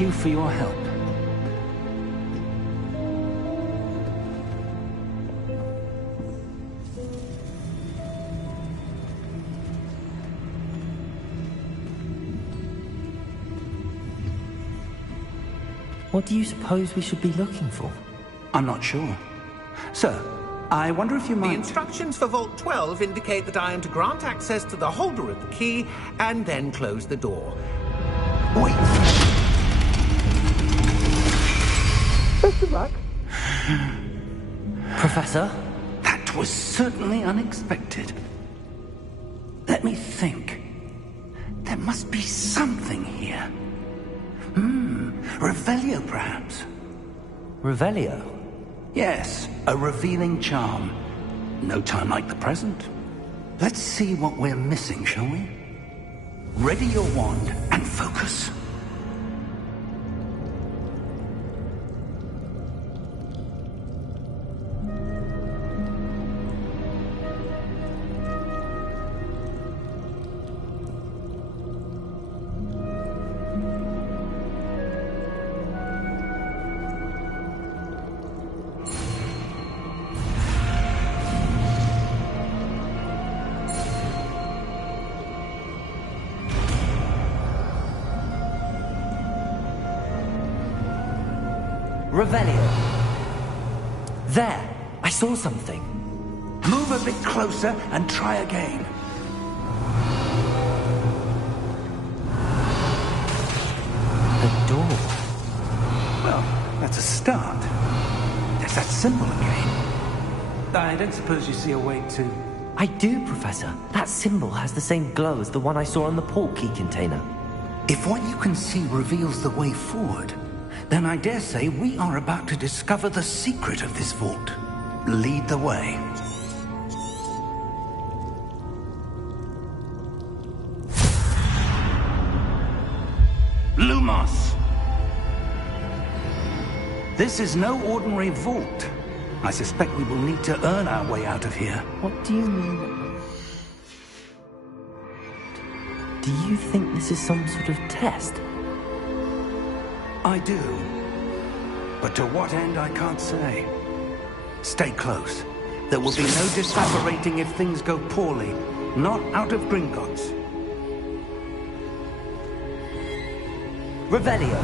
Thank you for your help. What do you suppose we should be looking for? I'm not sure. Sir, I wonder if you might... The instructions for Vault 12 indicate that I am to grant access to the holder of the key and then close the door. Wait. Best of luck. Professor? That was certainly unexpected. Let me think. There must be something here. Revelio, perhaps? Revelio? Yes, a revealing charm. No time like the present. Let's see what we're missing, shall we? Ready your wand and focus. Revelio. There! I saw something. Move a bit closer and try again. The door. Well, that's a start. There's that symbol again. I don't suppose you see a way to... I do, Professor. That symbol has the same glow as the one I saw on the port key container. If what you can see reveals the way forward, then I dare say we are about to discover the secret of this vault. Lead the way. Lumos! This is no ordinary vault. I suspect we will need to earn our way out of here. What do you mean? Do you think this is some sort of test? I do. But to what end, I can't say. Stay close. There will be no disapparating if things go poorly. Not out of Gringotts. Revelio.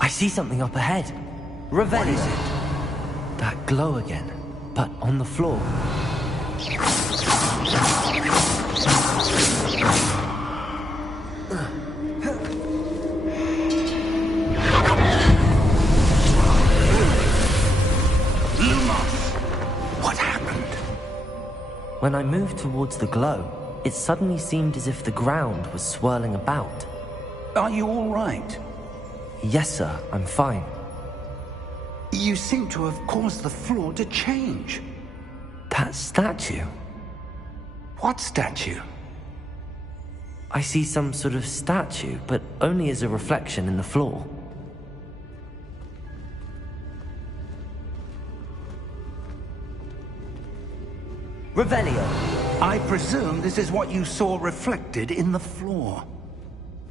I see something up ahead. Revelio. What is it? That glow again, but on the floor. Lumos! What happened? When I moved towards the glow, it suddenly seemed as if the ground was swirling about. Are you all right? Yes, sir, I'm fine. You seem to have caused the floor to change. That statue? What statue? I see some sort of statue, but only as a reflection in the floor. Revelio. I presume this is what you saw reflected in the floor.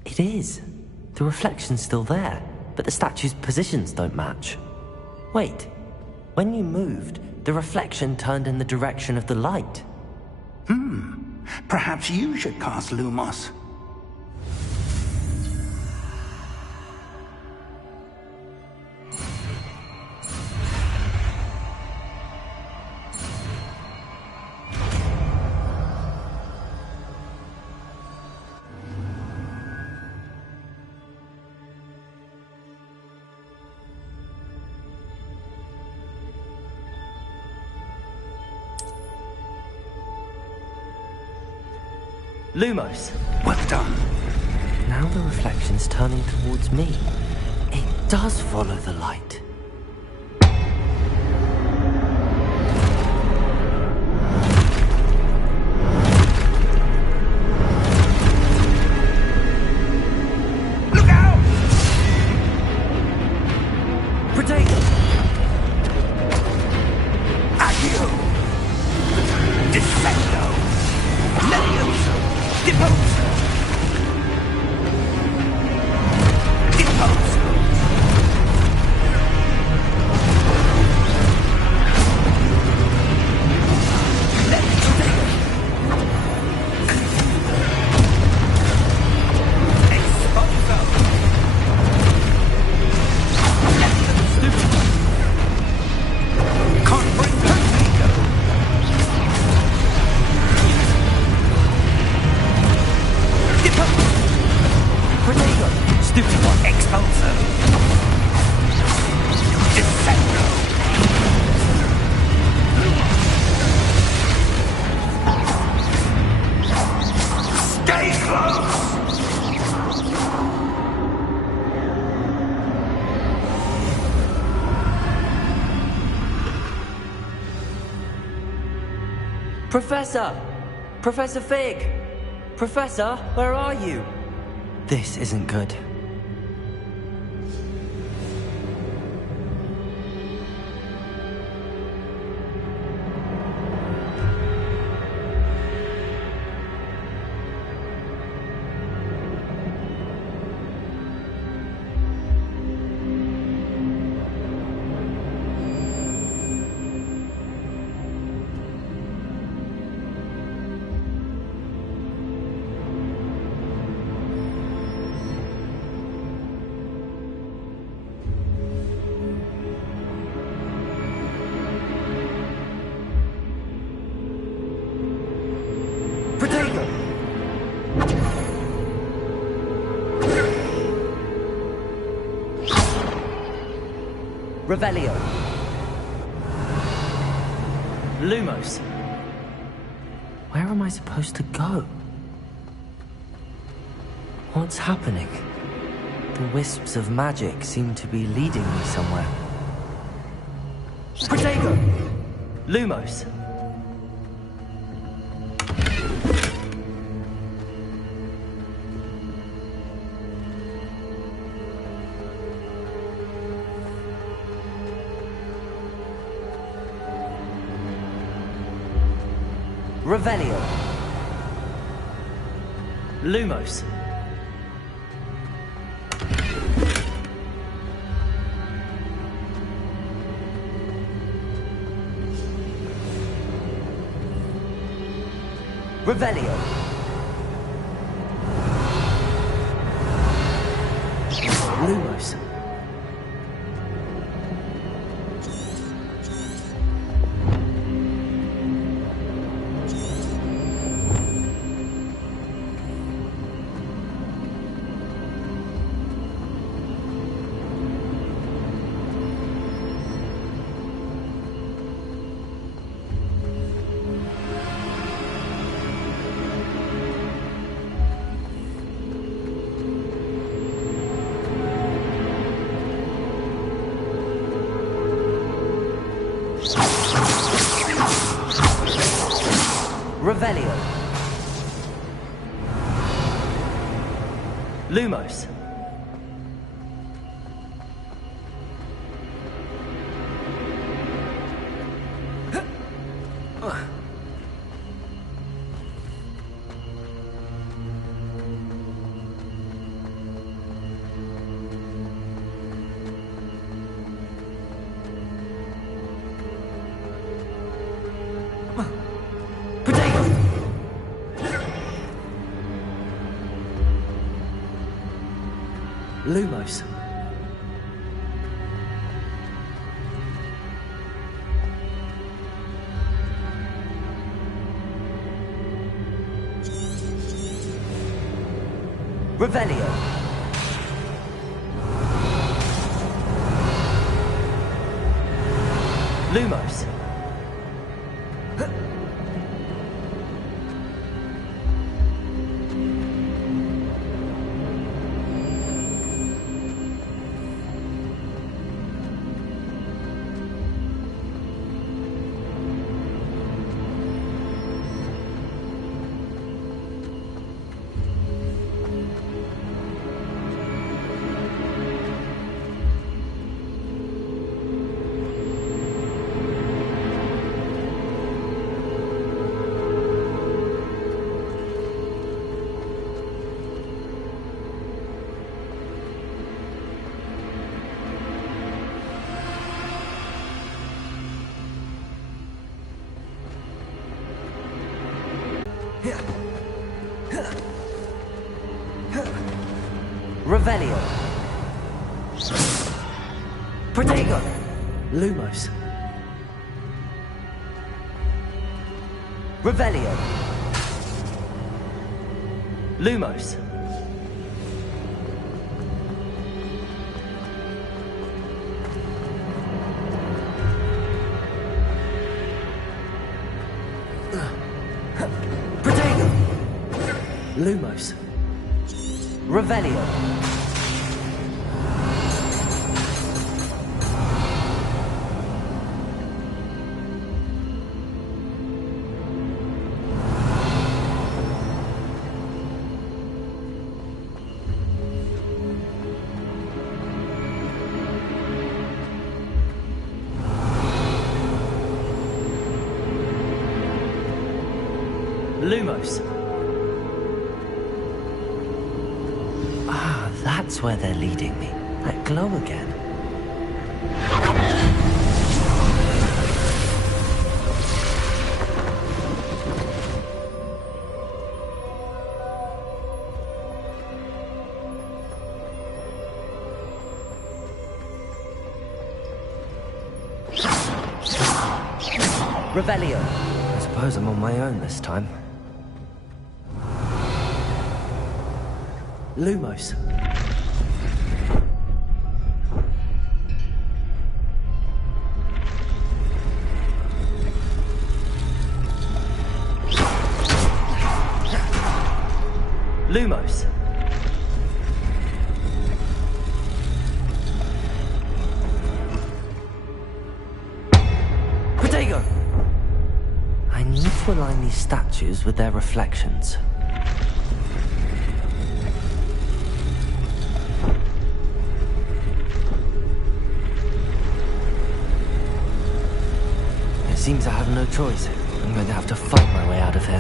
It is. The reflection's still there, but the statue's positions don't match. Wait, when you moved, the reflection turned in the direction of the light. Perhaps you should cast Lumos. Lumos. Well done. Now the reflection's turning towards me. It does follow the light. Look out! Protego! Accio! Defendo! Levioso! Deposo! Deposo! Professor! Professor Fig! Professor, where are you? This isn't good. Revelio. Lumos. Where am I supposed to go? What's happening? The wisps of magic seem to be leading me somewhere. Protego! Lumos. Revelio. Lumos. Revelio. Lumos. Revelio. Lumos. Lumos. Revelio. Lumos. Revelio. Protego. Lumos. Revelio. Lumos. Protego. Lumos. Revelio. Lumos. Ah, that's where they're leading me. That glow again. Revelio. I suppose I'm on my own this time. Lumos. Lumos. Protego. I need to align these statues with their reflections. Seems I have no choice. I'm going to have to fight my way out of here.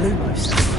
Lumos.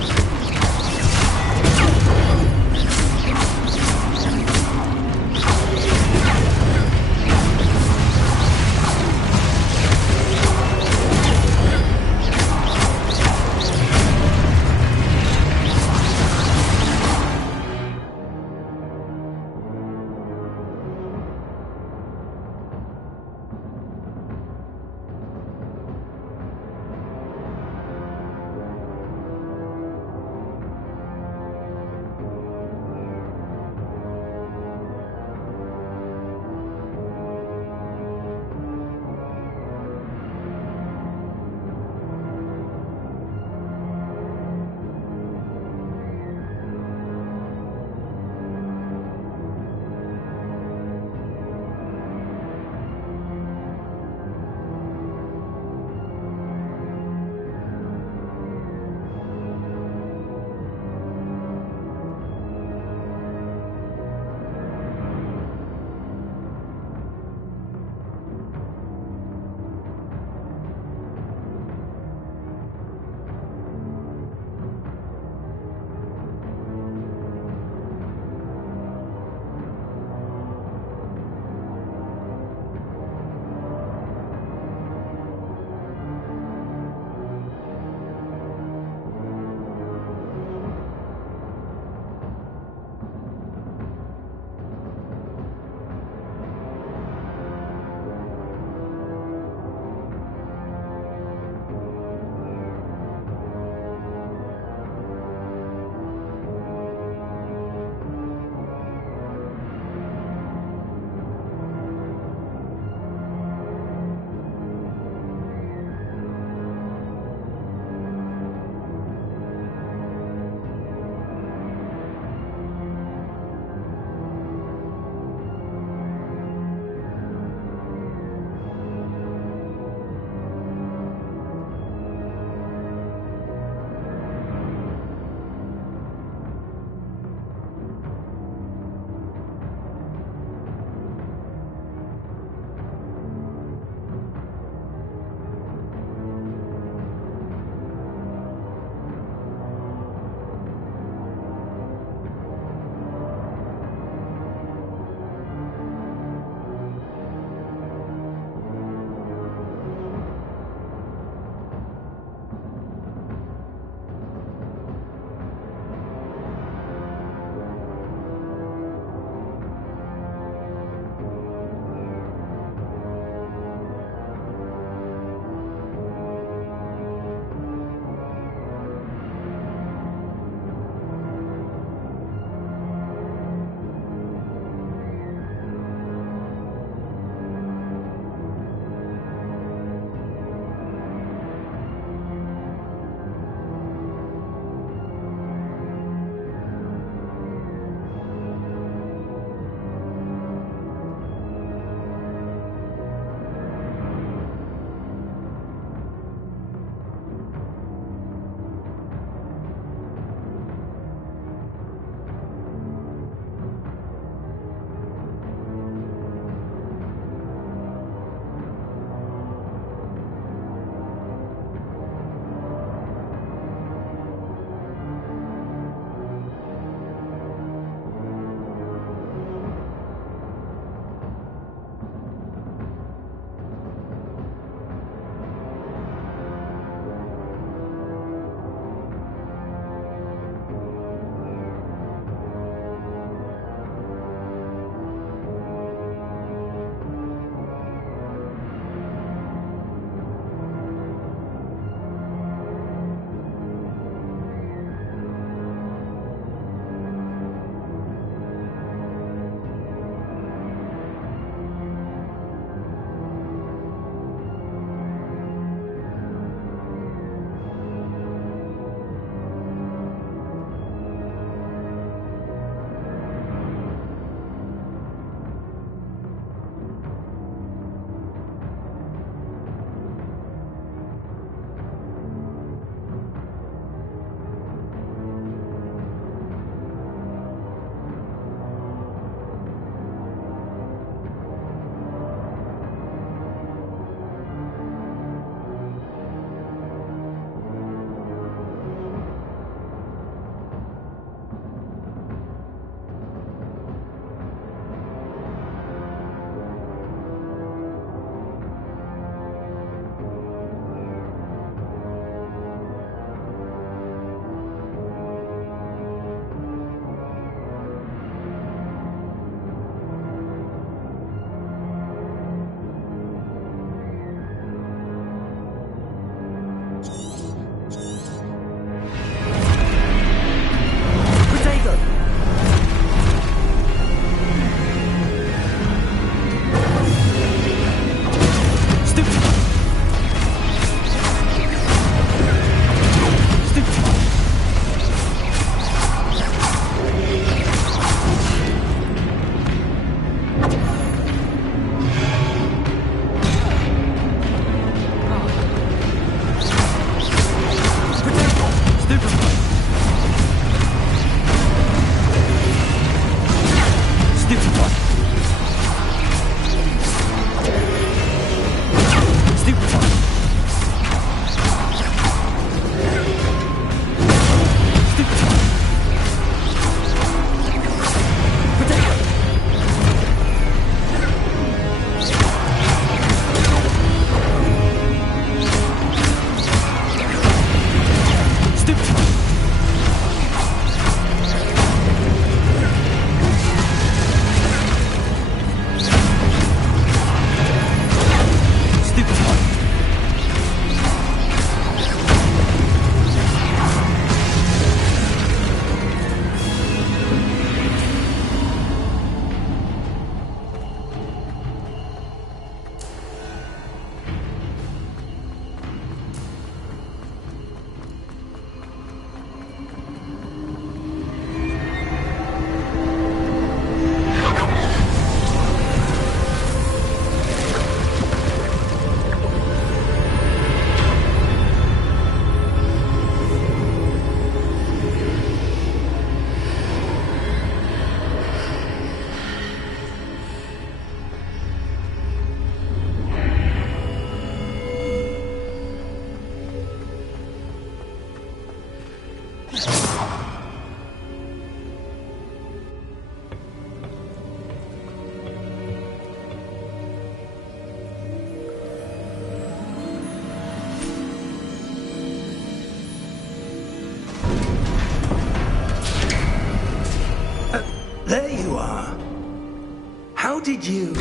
How did you...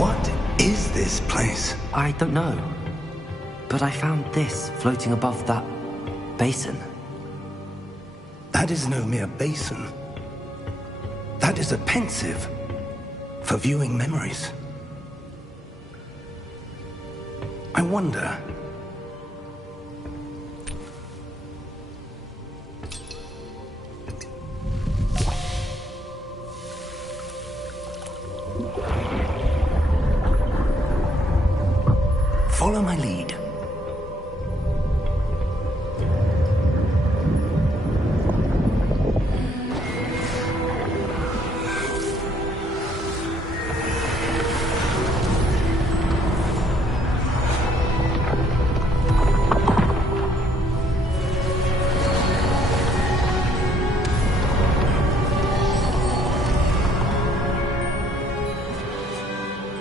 What is this place? I don't know. But I found this floating above that basin. That is no mere basin. That is a pensive for viewing memories. I wonder... Follow my lead.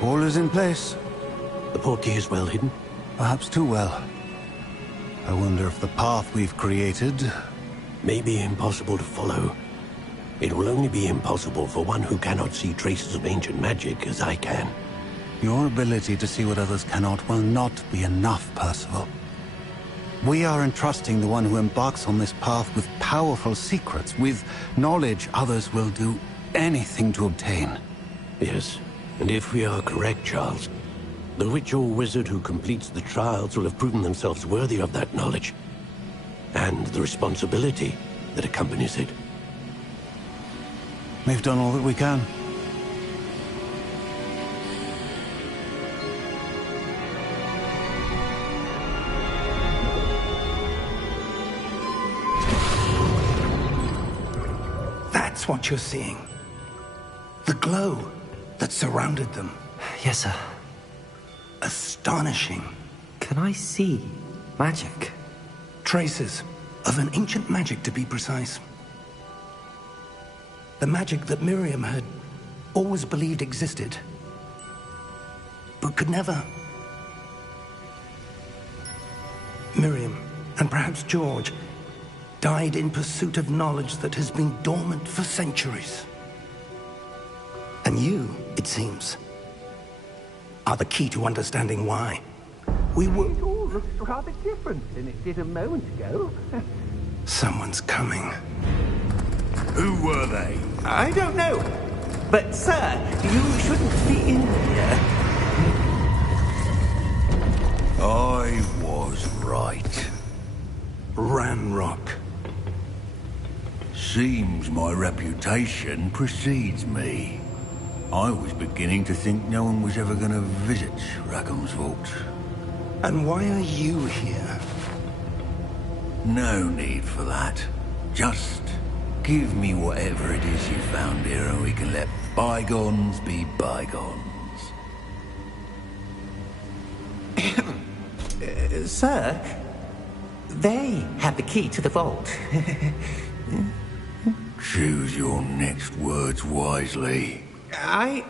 All is in place. The portkey is well hidden? Perhaps too well. I wonder if the path we've created... May be impossible to follow. It will only be impossible for one who cannot see traces of ancient magic as I can. Your ability to see what others cannot will not be enough, Percival. We are entrusting the one who embarks on this path with powerful secrets, with knowledge others will do anything to obtain. Yes, and if we are correct, Charles, the witch or wizard who completes the trials will have proven themselves worthy of that knowledge, and the responsibility that accompanies it. We've done all that we can. That's what you're seeing. The glow that surrounded them. Yes, sir. Astonishing. Can I see magic? Traces of an ancient magic, to be precise. The magic that Miriam had always believed existed, but could never. Miriam, and perhaps George, died in pursuit of knowledge that has been dormant for centuries. And you, it seems, are the key to understanding why. We were... It all looks rather different than it did a moment ago. Someone's coming. Who were they? I don't know. But, sir, you shouldn't be in here. I was right. Ranrock. Seems my reputation precedes me. I was beginning to think no one was ever going to visit Rackham's vault. And why are you here? No need for that. Just give me whatever it is you found here and we can let bygones be bygones. Sir, they have the key to the vault. Choose your next words wisely. I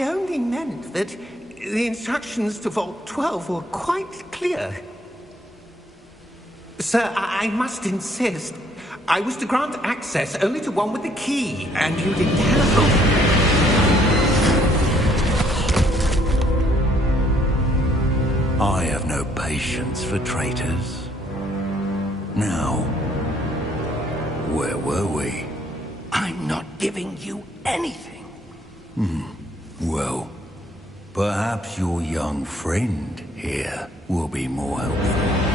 only meant that the instructions to Vault 12 were quite clear. Sir, I must insist. I was to grant access only to one with the key, and you didn't telephone. I have no patience for traitors. Now, where were we? I'm not giving you anything. Well, perhaps your young friend here will be more helpful.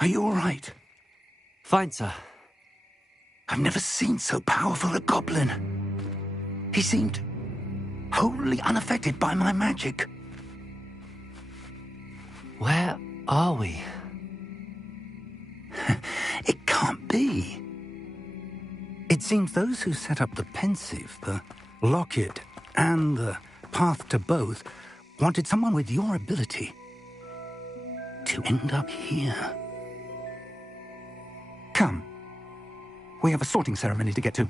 Are you all right? Fine, sir. I've never seen so powerful a goblin. He seemed wholly unaffected by my magic. Where are we? It can't be. It seems those who set up the pensive, the locket, and the path to both wanted someone with your ability to end up here. Come. We have a sorting ceremony to get to.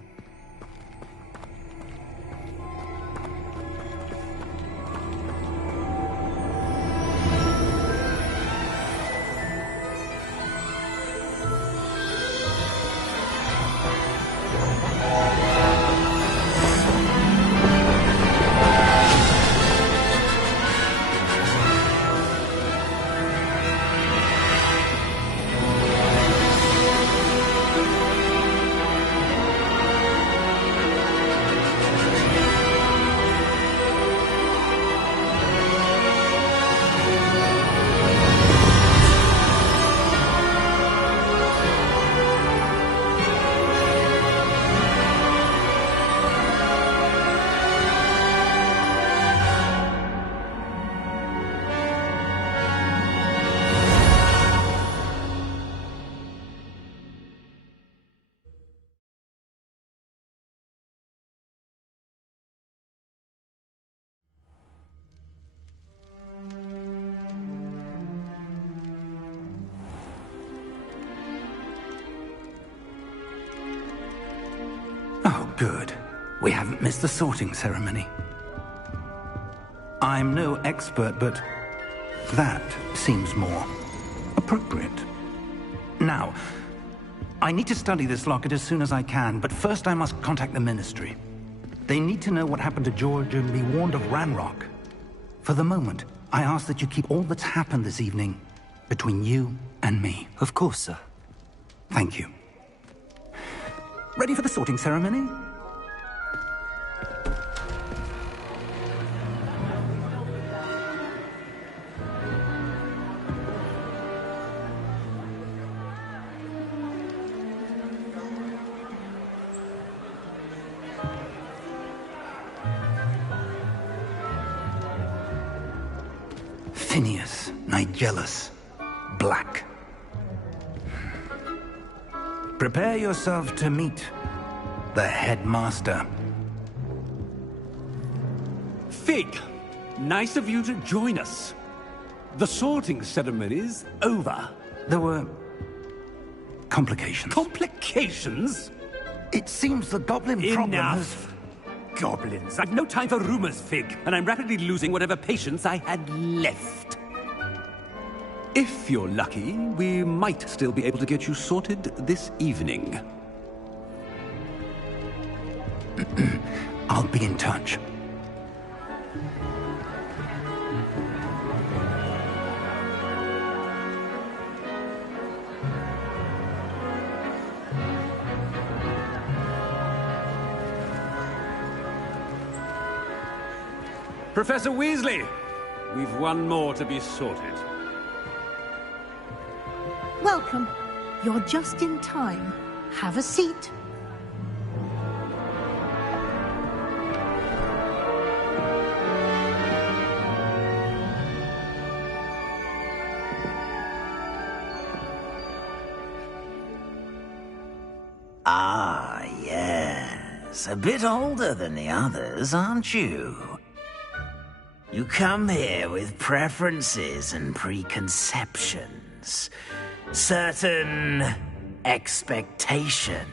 Oh, good. We haven't missed the sorting ceremony. I'm no expert, but that seems more appropriate. Now, I need to study this locket as soon as I can, but first I must contact the Ministry. They need to know what happened to George and be warned of Ranrock. For the moment, I ask that you keep all that's happened this evening between you and me. Of course, sir. Thank you. Ready for the sorting ceremony? Phineas, Nigellus, Black. Prepare yourself to meet the headmaster. Fig, nice of you to join us. The sorting ceremony's over. There were complications. Complications? It seems the goblin problem has... Enough. Goblins. I've no time for rumors, Fig, and I'm rapidly losing whatever patience I had left. If you're lucky, we might still be able to get you sorted this evening. I'll be in touch. Professor Weasley, we've one more to be sorted. Welcome. You're just in time. Have a seat. Ah, yes. A bit older than the others, aren't you? You come here with preferences and preconceptions. Certain expectations.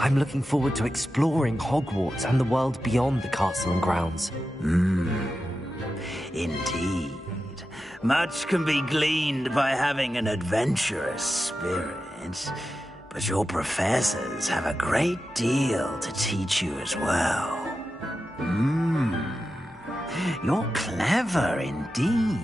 I'm looking forward to exploring Hogwarts and the world beyond the castle and grounds. Indeed. Much can be gleaned by having an adventurous spirit, but your professors have a great deal to teach you as well. You're clever indeed.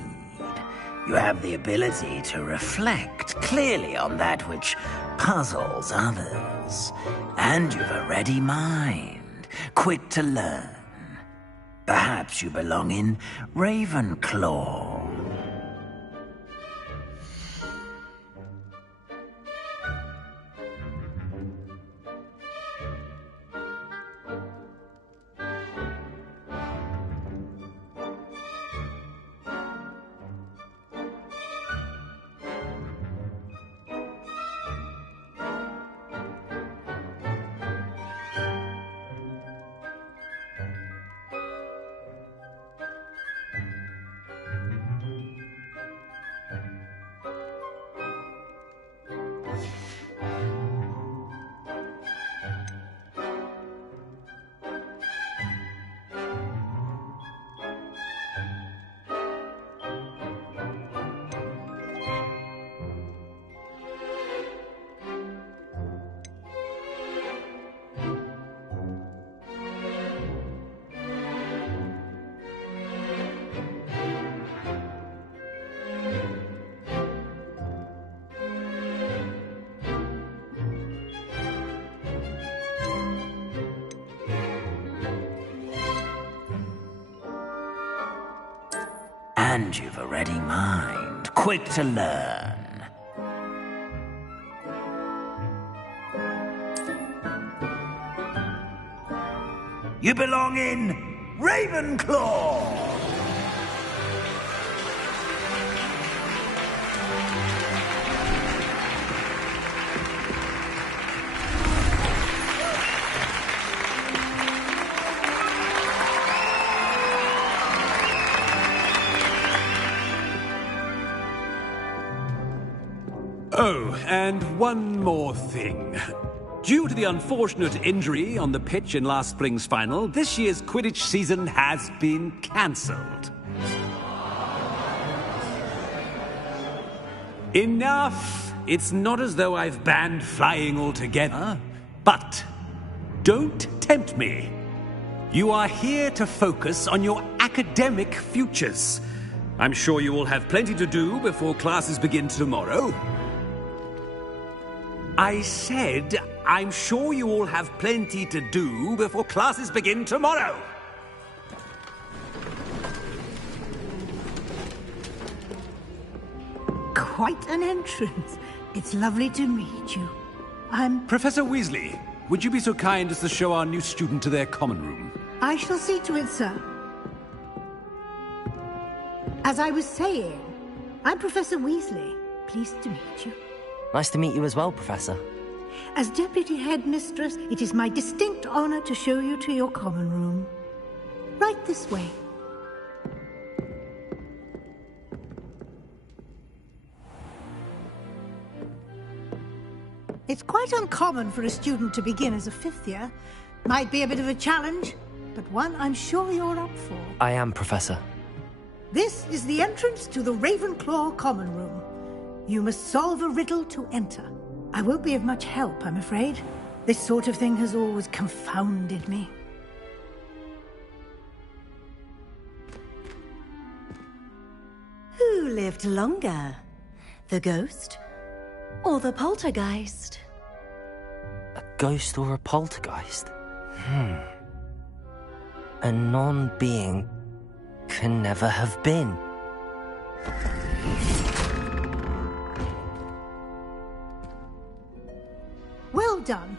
You have the ability to reflect clearly on that which puzzles others. And you've a ready mind, quick to learn. Perhaps you belong in Ravenclaw. And you've a ready mind, quick to learn. You belong in Ravenclaw! Oh, and one more thing. Due to the unfortunate injury on the pitch in last spring's final, this year's Quidditch season has been cancelled. Enough! It's not as though I've banned flying altogether. But don't tempt me. You are here to focus on your academic futures. I'm sure you will have plenty to do before classes begin tomorrow. I said, I'm sure you all have plenty to do before classes begin tomorrow. Quite an entrance. It's lovely to meet you. I'm... Professor Weasley, would you be so kind as to show our new student to their common room? I shall see to it, sir. As I was saying, I'm Professor Weasley. Pleased to meet you. Nice to meet you as well, Professor. As Deputy Headmistress, it is my distinct honor to show you to your common room. Right this way. It's quite uncommon for a student to begin as a fifth year. Might be a bit of a challenge, but one I'm sure you're up for. I am, Professor. This is the entrance to the Ravenclaw common room. You must solve a riddle to enter. I won't be of much help, I'm afraid. This sort of thing has always confounded me. Who lived longer? The ghost or the poltergeist? A ghost or a poltergeist? A non-being can never have been. Well done.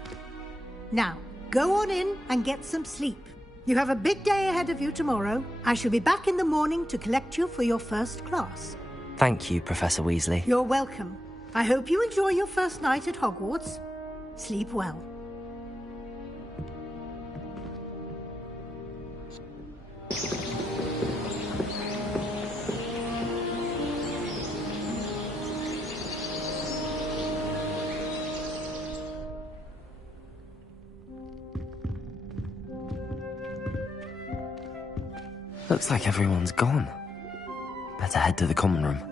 Now, go on in and get some sleep. You have a big day ahead of you tomorrow. I shall be back in the morning to collect you for your first class. Thank you, Professor Weasley. You're welcome. I hope you enjoy your first night at Hogwarts. Sleep well. Looks like everyone's gone. Better head to the common room.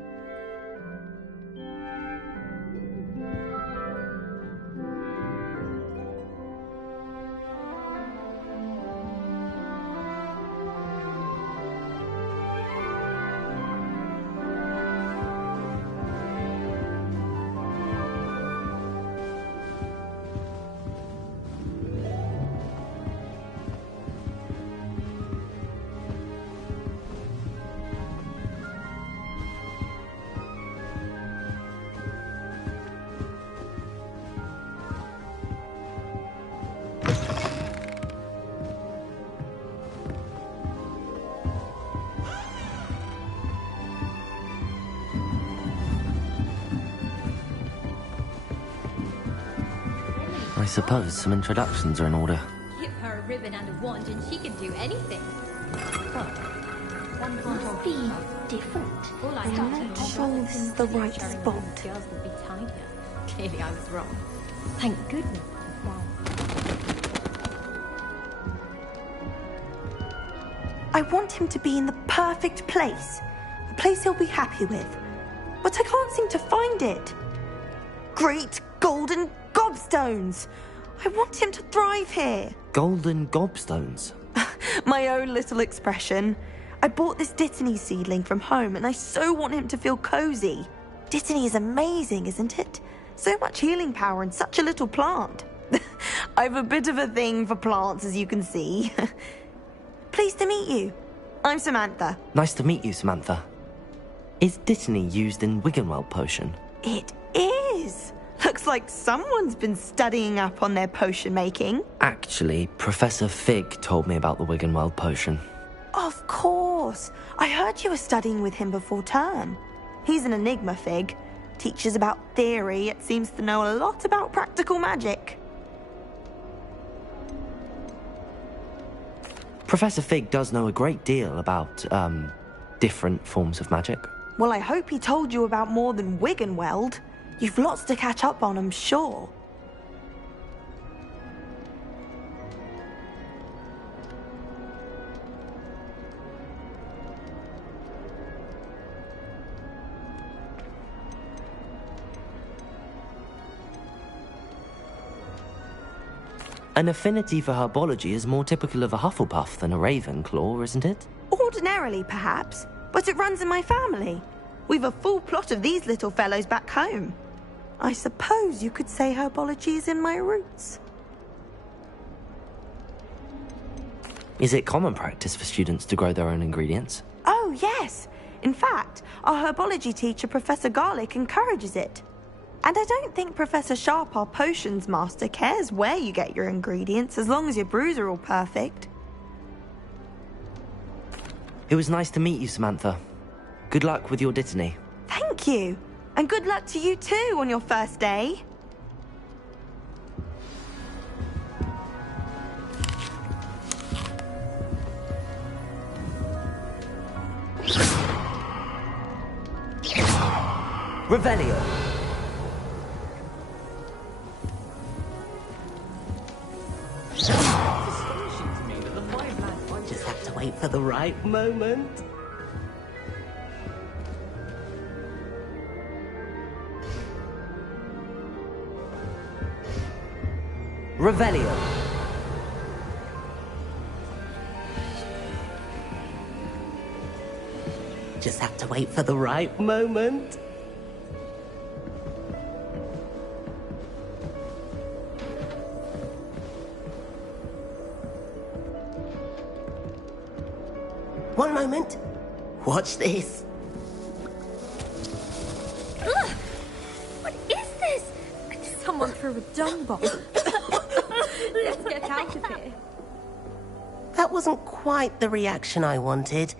I suppose some introductions are in order. Give her a ribbon and a wand and she can do anything. Must be different. I'm not sure this is the right spot. Girls would be tinier. Clearly I was wrong. Thank goodness. I want him to be in the perfect place. A place he'll be happy with. But I can't seem to find it. Great golden gobstones! I want him to thrive here. Golden gobstones? My own little expression. I bought this Dittany seedling from home and I so want him to feel cozy. Dittany is amazing, isn't it? So much healing power in such a little plant. I've a bit of a thing for plants, as you can see. Pleased to meet you. I'm Samantha. Nice to meet you, Samantha. Is Dittany used in Wiggenweld potion? It is. Looks like someone's been studying up on their potion making. Actually, Professor Fig told me about the Wiggenweld potion. Of course. I heard you were studying with him before term. He's an enigma, Fig. Teaches about theory, yet seems to know a lot about practical magic. Professor Fig does know a great deal about, different forms of magic. Well, I hope he told you about more than Wiggenweld. You've lots to catch up on, I'm sure. An affinity for herbology is more typical of a Hufflepuff than a Ravenclaw, isn't it? Ordinarily, perhaps, but it runs in my family. We've a full plot of these little fellows back home. I suppose you could say herbology is in my roots. Is it common practice for students to grow their own ingredients? Oh, yes. In fact, our herbology teacher, Professor Garlick, encourages it. And I don't think Professor Sharp, our potions master, cares where you get your ingredients, as long as your brews are all perfect. It was nice to meet you, Samantha. Good luck with your Dittany. Thank you. And good luck to you too on your first day. Revelio. Just have to wait for the right moment. Revelio. Just have to wait for the right moment. One moment. Watch this. Ugh! What is this? Someone threw a dung bomb. Let's get out of here. That wasn't quite the reaction I wanted.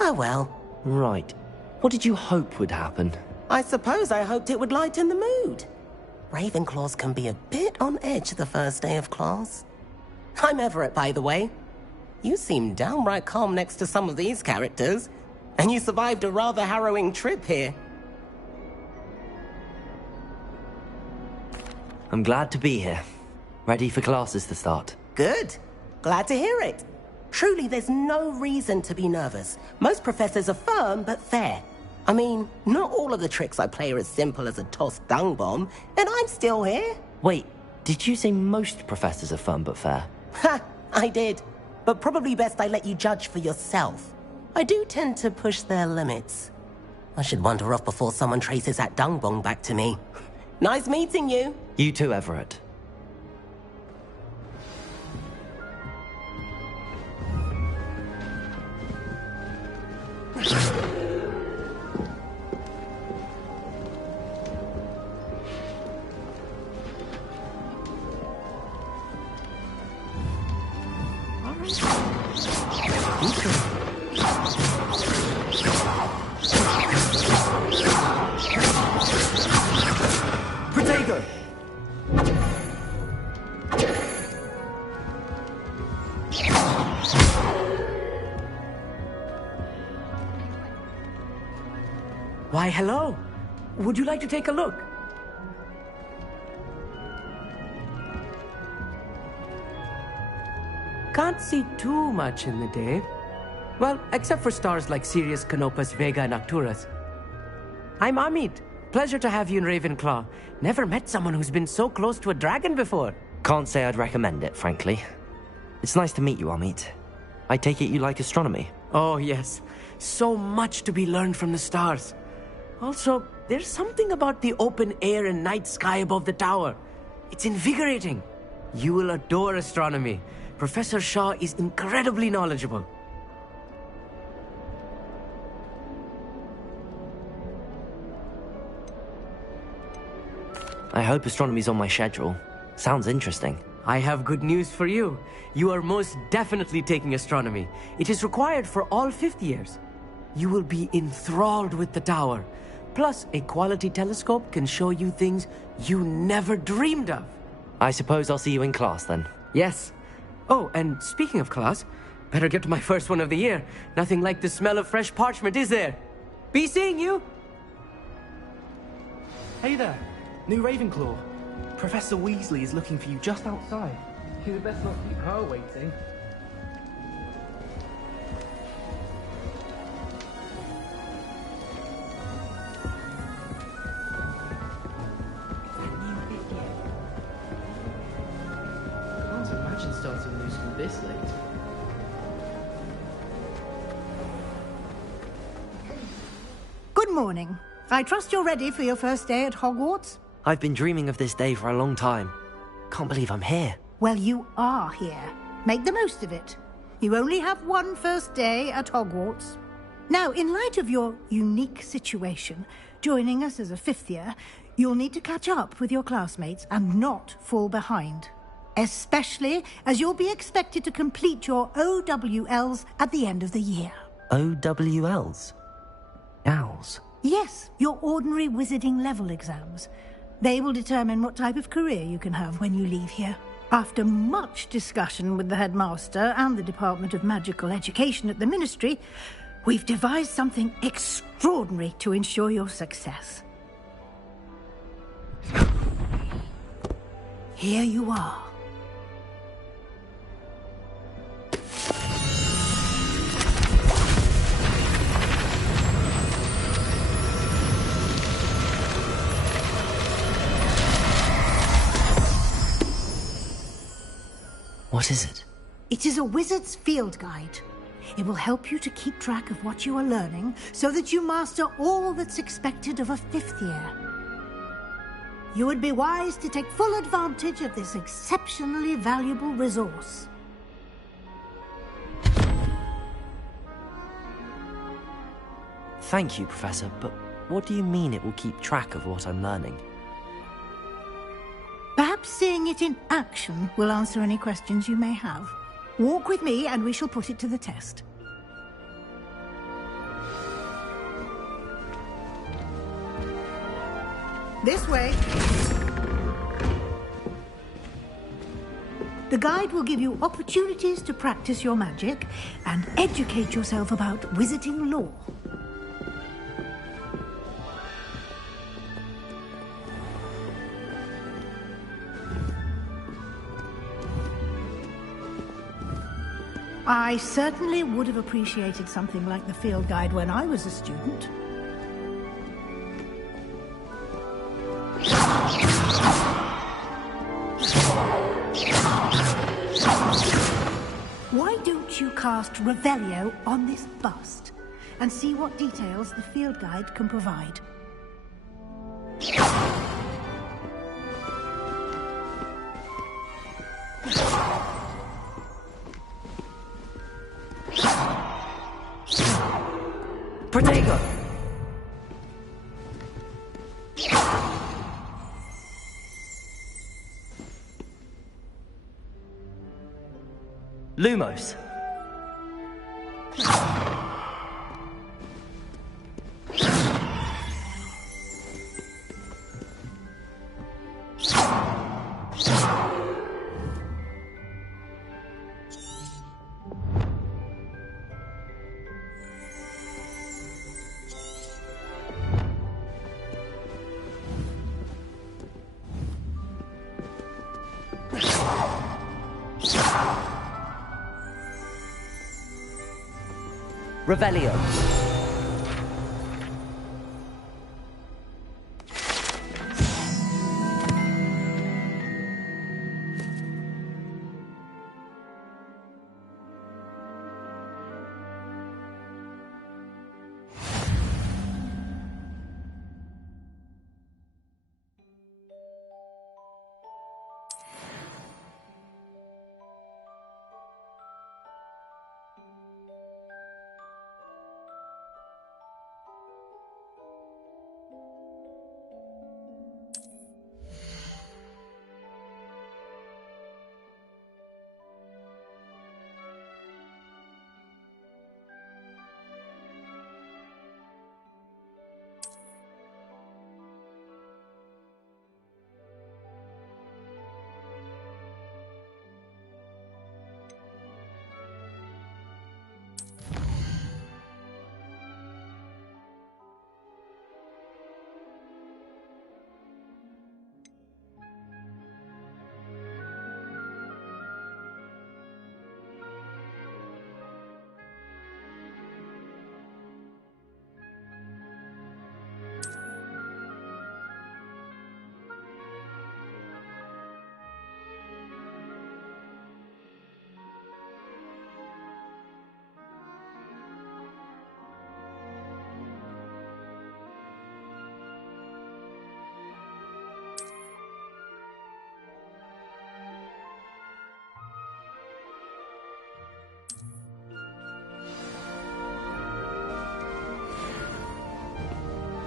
Oh well. Right. What did you hope would happen? I suppose I hoped it would lighten the mood. Ravenclaws can be a bit on edge the first day of class. I'm Everett, by the way. You seem downright calm next to some of these characters, and you survived a rather harrowing trip here. I'm glad to be here. Ready for classes to start. Good. Glad to hear it. Truly, there's no reason to be nervous. Most professors are firm but fair. I mean, not all of the tricks I play are as simple as a tossed dung bomb, and I'm still here. Wait, did you say most professors are firm but fair? Ha! I did. But probably best I let you judge for yourself. I do tend to push their limits. I should wander off before someone traces that dung bomb back to me. Nice meeting you. You too, Everett. Protego! Why, hello. Would you like to take a look? Can't see too much in the day. Well, except for stars like Sirius, Canopus, Vega, and Arcturus. I'm Amit. Pleasure to have you in Ravenclaw. Never met someone who's been so close to a dragon before. Can't say I'd recommend it, frankly. It's nice to meet you, Amit. I take it you like astronomy? Oh, yes. So much to be learned from the stars. Also, there's something about the open air and night sky above the tower. It's invigorating. You will adore astronomy. Professor Shaw is incredibly knowledgeable. I hope astronomy's on my schedule. Sounds interesting. I have good news for you. You are most definitely taking astronomy. It is required for all fifth years. You will be enthralled with the tower. Plus, a quality telescope can show you things you never dreamed of. I suppose I'll see you in class then. Yes. Oh, and speaking of class, better get to my first one of the year. Nothing like the smell of fresh parchment, is there? Be seeing you! Hey there, new Ravenclaw. Professor Weasley is looking for you just outside. You'd best not keep her waiting. Can't imagine starting new school this late. Good morning. I trust you're ready for your first day at Hogwarts? I've been dreaming of this day for a long time. Can't believe I'm here. Well, you are here. Make the most of it. You only have one first day at Hogwarts. Now, in light of your unique situation, joining us as a fifth year, you'll need to catch up with your classmates and not fall behind. Especially as you'll be expected to complete your OWLs at the end of the year. OWLs? Owls? Yes, your ordinary wizarding level exams. They will determine what type of career you can have when you leave here. After much discussion with the headmaster and the Department of Magical Education at the Ministry, we've devised something extraordinary to ensure your success. Here you are. What is it? It is a wizard's field guide. It will help you to keep track of what you are learning so that you master all that's expected of a fifth year. You would be wise to take full advantage of this exceptionally valuable resource. Thank you, Professor, but what do you mean it will keep track of what I'm learning? Perhaps seeing it in action will answer any questions you may have. Walk with me and we shall put it to the test. This way. The guide will give you opportunities to practice your magic and educate yourself about wizarding lore. I certainly would have appreciated something like the field guide when I was a student. Why don't you cast Revelio on this bust and see what details the field guide can provide? Protego! Lumos. Revelio.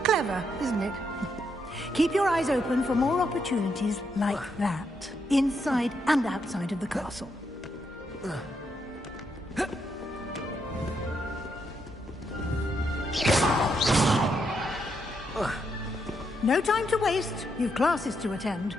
Clever, isn't it? Keep your eyes open for more opportunities like that, inside and outside of the castle. No time to waste. You've classes to attend.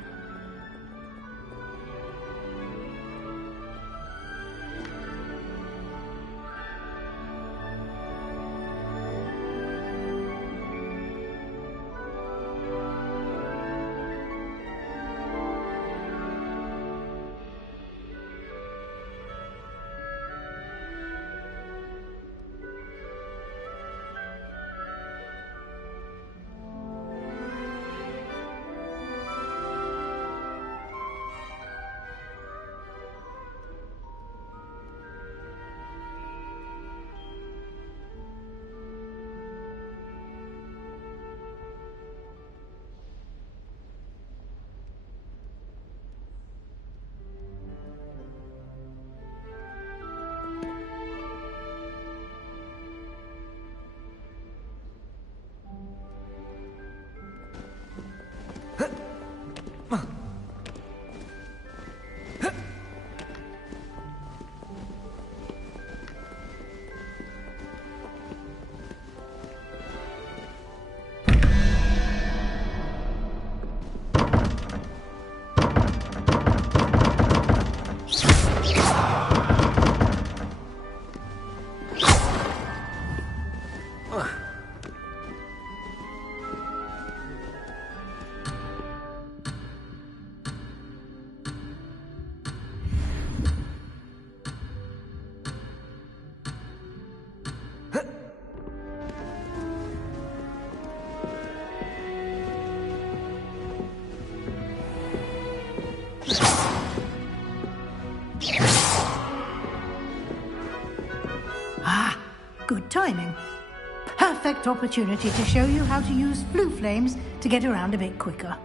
perfect opportunity to show you how to use flue flames to get around a bit quicker.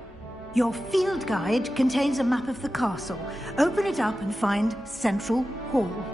Your field guide contains a map of the castle. Open it up and find Central Hall.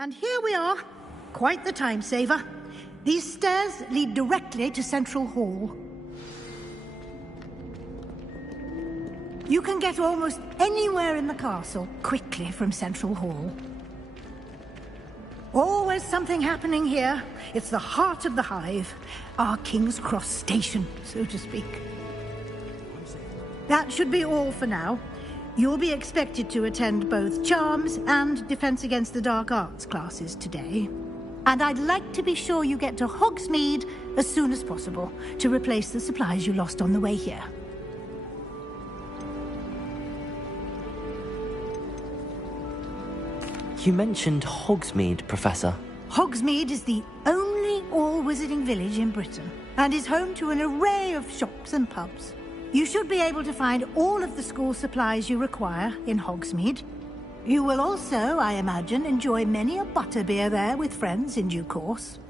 And here we are. Quite the time saver. These stairs lead directly to Central Hall. You can get almost anywhere in the castle quickly from Central Hall. Always something happening here. It's the heart of the hive. Our King's Cross station, so to speak. That should be all for now. You'll be expected to attend both Charms and Defense Against the Dark Arts classes today. And I'd like to be sure you get to Hogsmeade as soon as possible to replace the supplies you lost on the way here. You mentioned Hogsmeade, Professor. Hogsmeade is the only all-wizarding village in Britain and is home to an array of shops and pubs. You should be able to find all of the school supplies you require in Hogsmeade. You will also, I imagine, enjoy many a butterbeer there with friends in due course.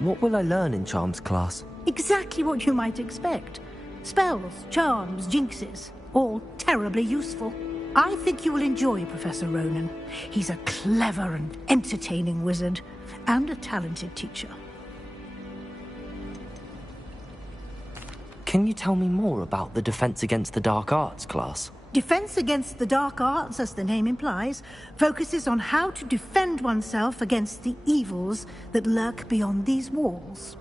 What will I learn in Charms class? Exactly what you might expect. Spells, charms, jinxes, all terribly useful. I think you will enjoy Professor Ronan. He's a clever and entertaining wizard, and a talented teacher. Can you tell me more about the Defense Against the Dark Arts class? Defense Against the Dark Arts, as the name implies, focuses on how to defend oneself against the evils that lurk beyond these walls.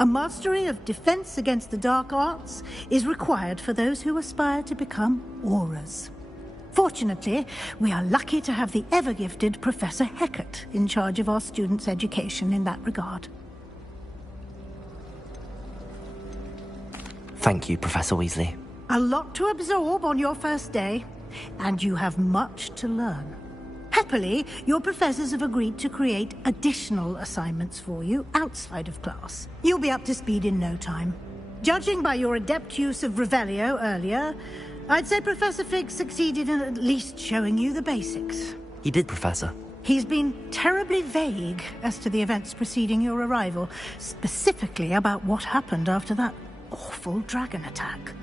A mastery of Defense Against the Dark Arts is required for those who aspire to become Auras. Fortunately, we are lucky to have the ever-gifted Professor Hecat in charge of our students' education in that regard. Thank you, Professor Weasley. A lot to absorb on your first day, and you have much to learn. Happily, your professors have agreed to create additional assignments for you outside of class. You'll be up to speed in no time. Judging by your adept use of Revelio earlier, I'd say Professor Fig succeeded in at least showing you the basics. He did, Professor. He's been terribly vague as to the events preceding your arrival, specifically about what happened after that awful dragon attack.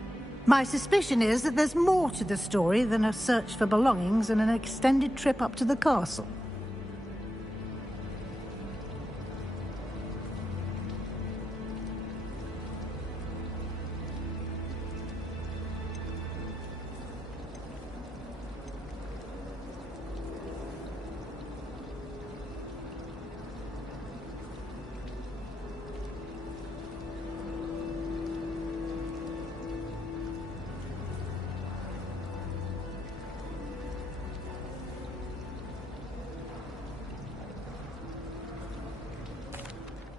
My suspicion is that there's more to the story than a search for belongings and an extended trip up to the castle.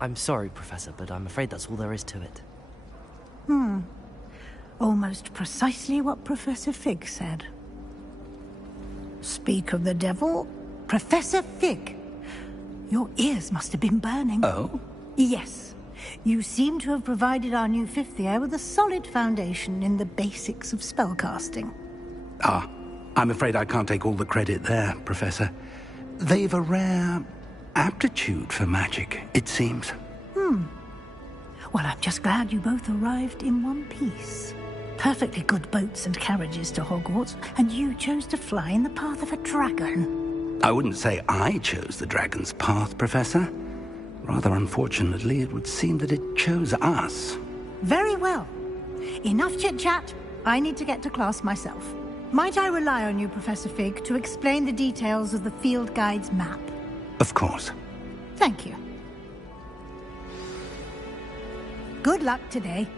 I'm sorry, Professor, but I'm afraid that's all there is to it. Almost precisely what Professor Fig said. Speak of the devil, Professor Fig. Your ears must have been burning. Oh? Yes. You seem to have provided our new fifth year with a solid foundation in the basics of spellcasting. Ah, I'm afraid I can't take all the credit there, Professor. They've a rare aptitude for magic, it seems. Well, I'm just glad you both arrived in one piece. Perfectly good boats and carriages to Hogwarts, and you chose to fly in the path of a dragon. I wouldn't say I chose the dragon's path, Professor. Rather unfortunately, it would seem that it chose us. Very well. Enough chit-chat. I need to get to class myself. Might I rely on you, Professor Fig, to explain the details of the field guide's map? Of course. Thank you. Good luck today.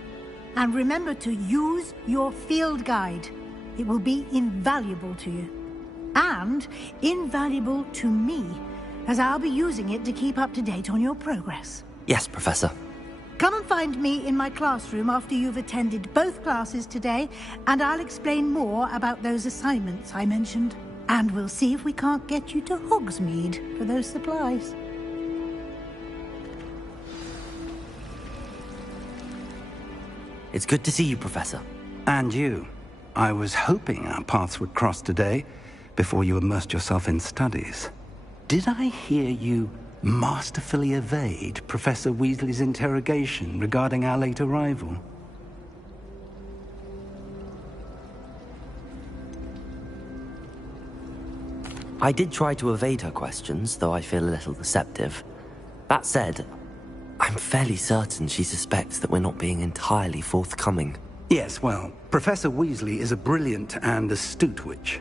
And remember to use your field guide. It will be invaluable to you. And invaluable to me, as I'll be using it to keep up to date on your progress. Yes, Professor. Come and find me in my classroom after you've attended both classes today, and I'll explain more about those assignments I mentioned. And we'll see if we can't get you to Hogsmeade for those supplies. It's good to see you, Professor. And you. I was hoping our paths would cross today, before you immersed yourself in studies. Did I hear you masterfully evade Professor Weasley's interrogation regarding our late arrival? I did try to evade her questions, though I feel a little deceptive. That said, I'm fairly certain she suspects that we're not being entirely forthcoming. Yes, well, Professor Weasley is a brilliant and astute witch.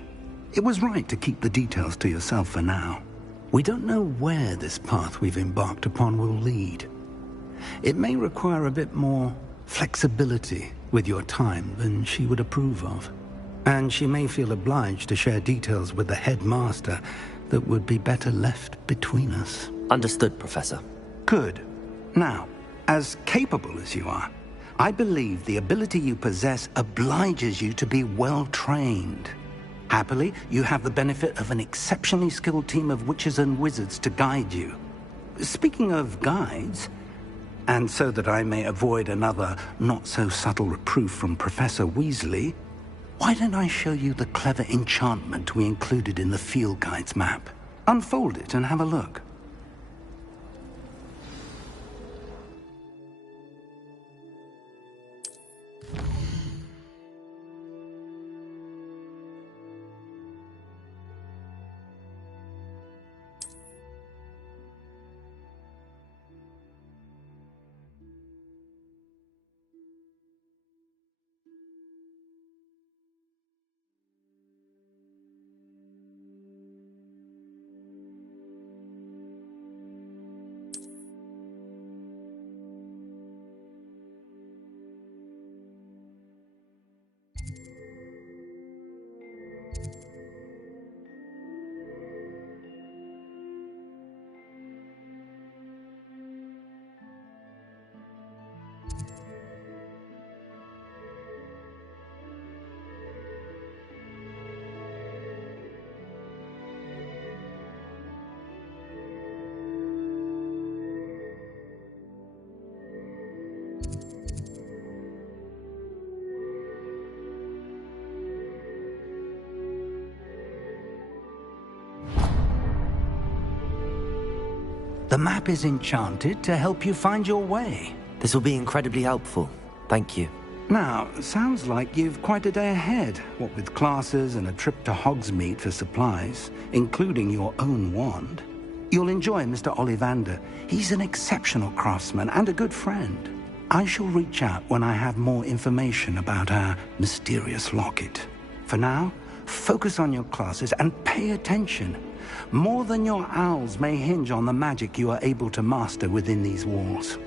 It was right to keep the details to yourself for now. We don't know where this path we've embarked upon will lead. It may require a bit more flexibility with your time than she would approve of. And she may feel obliged to share details with the headmaster that would be better left between us. Understood, Professor. Good. Now, as capable as you are, I believe the ability you possess obliges you to be well trained. Happily, you have the benefit of an exceptionally skilled team of witches and wizards to guide you. Speaking of guides, and so that I may avoid another not-so-subtle reproof from Professor Weasley, why don't I show you the clever enchantment we included in the field guide's map? Unfold it and have a look. The map is enchanted to help you find your way. This will be incredibly helpful. Thank you. Now, sounds like you've quite a day ahead, what with classes and a trip to Hogsmeade for supplies, including your own wand. You'll enjoy Mr. Ollivander. He's an exceptional craftsman and a good friend. I shall reach out when I have more information about our mysterious locket. For now, focus on your classes and pay attention. More than your owls may hinge on the magic you are able to master within these walls.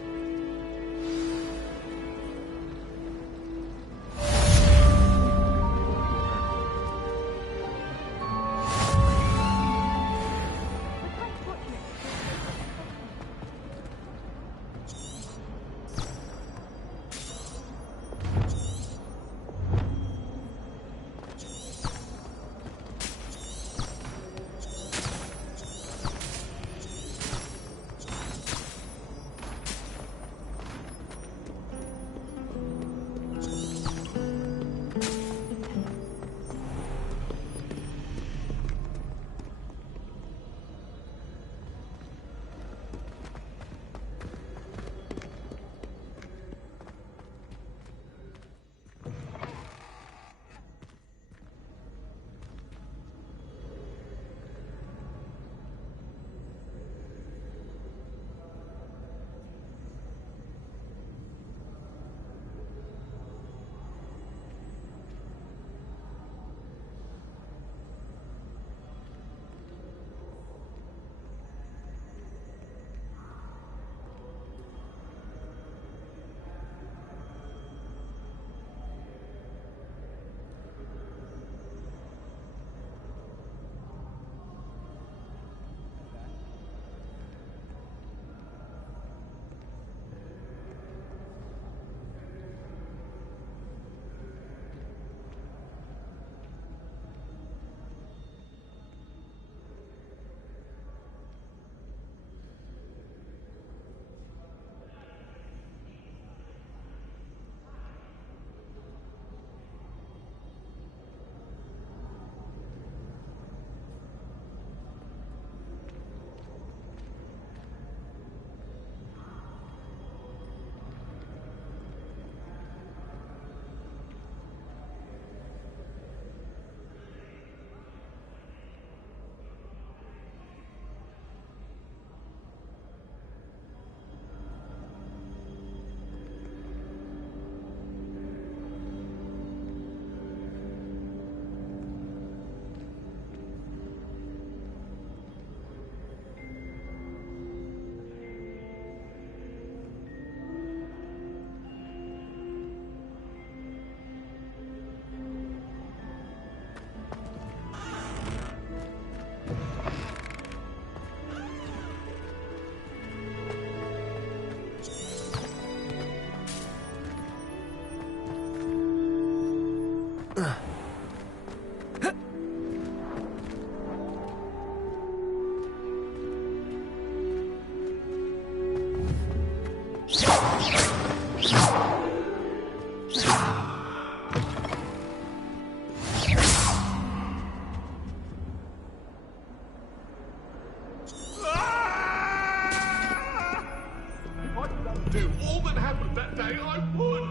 say I would.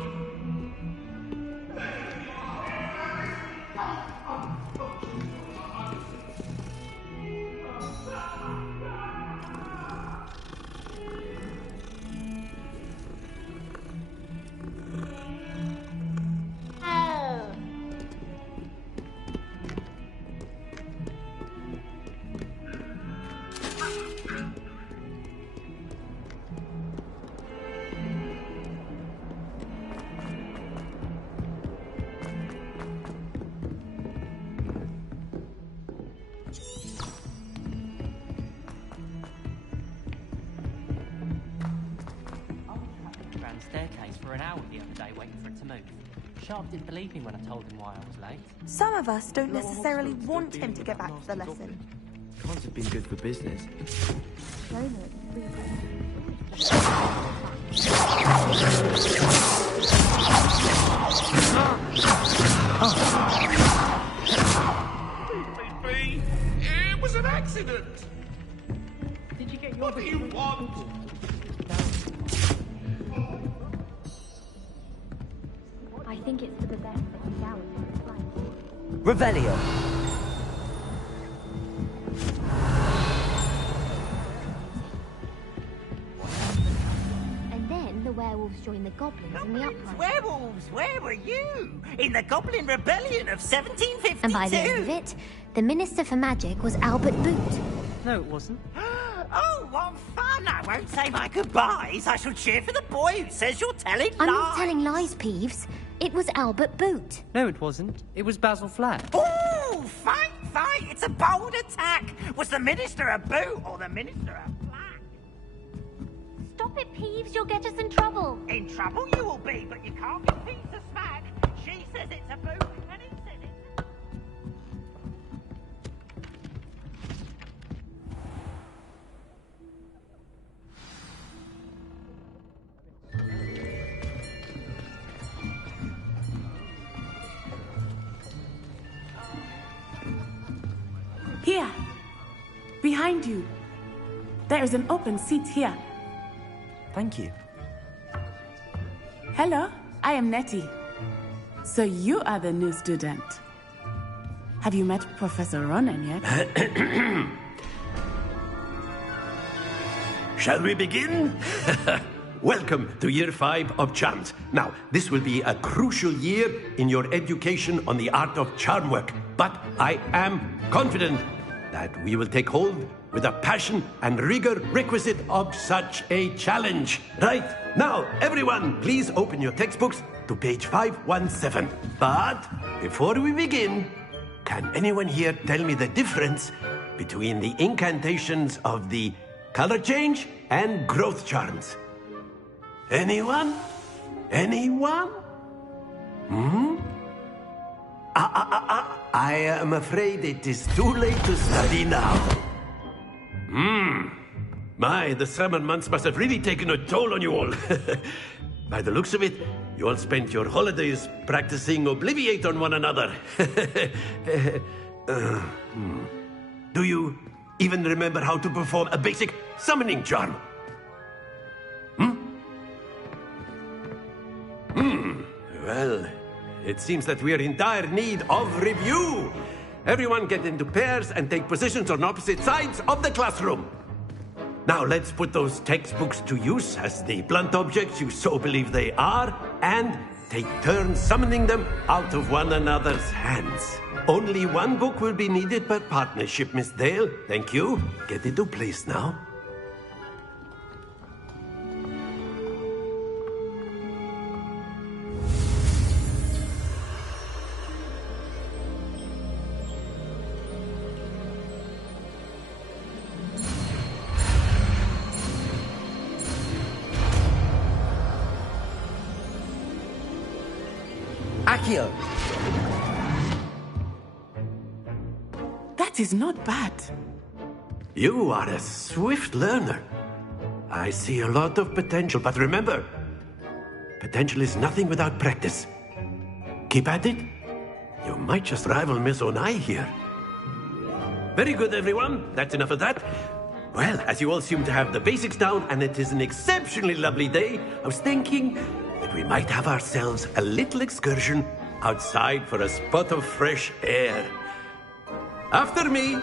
Grand staircase for an hour the other day waiting for it to move. Sharp didn't believe me when I told him why I was late. Some of us don't necessarily want him to get back to the lesson. Can't have been good for business. It was an accident. Did you get your What do you want? I think it's for the best that he's out of his life. Revelio. And then the werewolves joined the goblins in the uprising. Werewolves, where were you? In the Goblin Rebellion of 1752? And by the end of it, the Minister for Magic was Albert Boot. No, it wasn't. Oh, what fun! I won't say my goodbyes. I shall cheer for the boy who says you're telling lies. I'm not telling lies, Peeves. It was Albert Boot. No, it wasn't. It was Basil Flat. Oh, fight! It's a bold attack. Was the Minister a boot or the Minister a flat? Stop it, Peeves. You'll get us in trouble. In trouble you will be, but you can't get peace to smack. She says it's a boot, and he says it's... Here. Behind you. There is an open seat here. Thank you. Hello, I am Nettie. So you are the new student. Have you met Professor Ronan yet? Shall we begin? Welcome to Year 5 of Charms. Now, this will be a crucial year in your education on the art of charm work, but I am confident that we will take hold with the passion and rigor requisite of such a challenge. Right, now, everyone, please open your textbooks to page 517. But before we begin, can anyone here tell me the difference between the incantations of the color change and growth charms? Anyone? Anyone? I am afraid it is too late to study now. My, the summer months must have really taken a toll on you all. By the looks of it, you all spent your holidays practicing Obliviate on one another. Do you even remember how to perform a basic summoning charm? Well, it seems that we are in dire need of review. Everyone get into pairs and take positions on opposite sides of the classroom. Now let's put those textbooks to use as the blunt objects you so believe they are, and take turns summoning them out of one another's hands. Only one book will be needed per partnership, Miss Dale. Thank you. Get into place now. Accio! That is not bad. You are a swift learner. I see a lot of potential, but remember, potential is nothing without practice. Keep at it. You might just rival Miss Onai here. Very good, everyone. That's enough of that. Well, as you all seem to have the basics down, and it is an exceptionally lovely day, I was thinking that we might have ourselves a little excursion outside for a spot of fresh air. After me!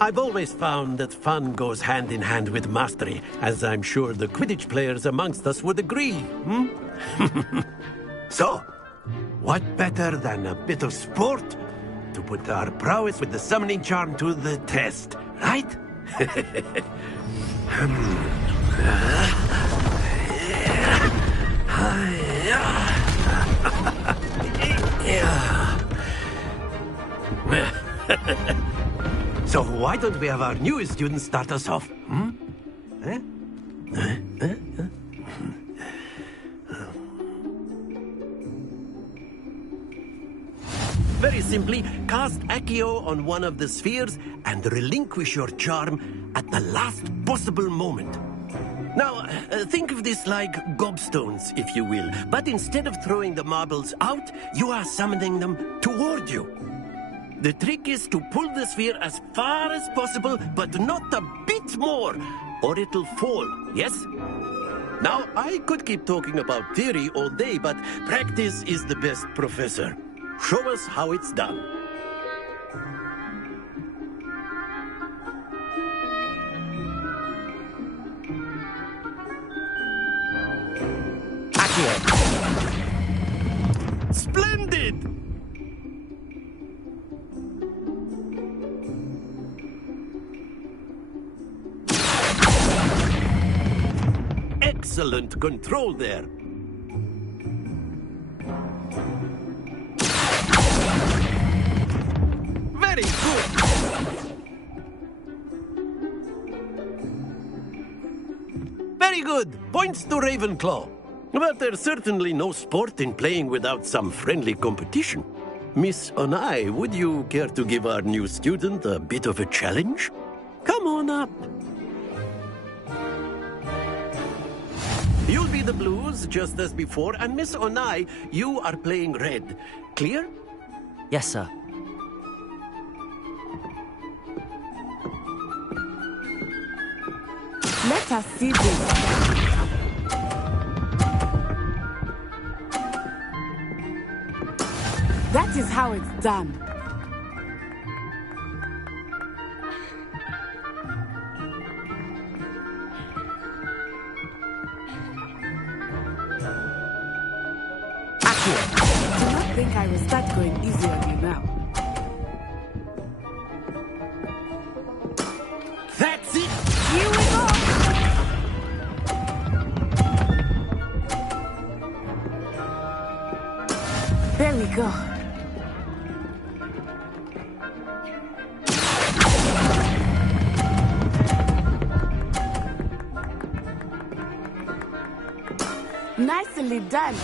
I've always found that fun goes hand in hand with mastery, as I'm sure the Quidditch players amongst us would agree, So, what better than a bit of sport to put our prowess with the summoning charm to the test, right? So why don't we have our newest student start us off? Very simply, cast Accio on one of the spheres and relinquish your charm at the last possible moment. Now, think of this like gobstones, if you will, but instead of throwing the marbles out, you are summoning them toward you. The trick is to pull the sphere as far as possible, but not a bit more, or it'll fall, yes? Now, I could keep talking about theory all day, but practice is the best professor. Show us how it's done. Splendid! Excellent control there. Very good. Very good. Points to Ravenclaw. But there's certainly no sport in playing without some friendly competition. Miss Onai, would you care to give our new student a bit of a challenge? Come on up. You'll be the blues, just as before, and Miss Onai, you are playing red. Clear? Yes, sir. Let us see this. That is how it's done. Do not think I will start going easy on you now. That's it! Here we go! There we go. Nicely done.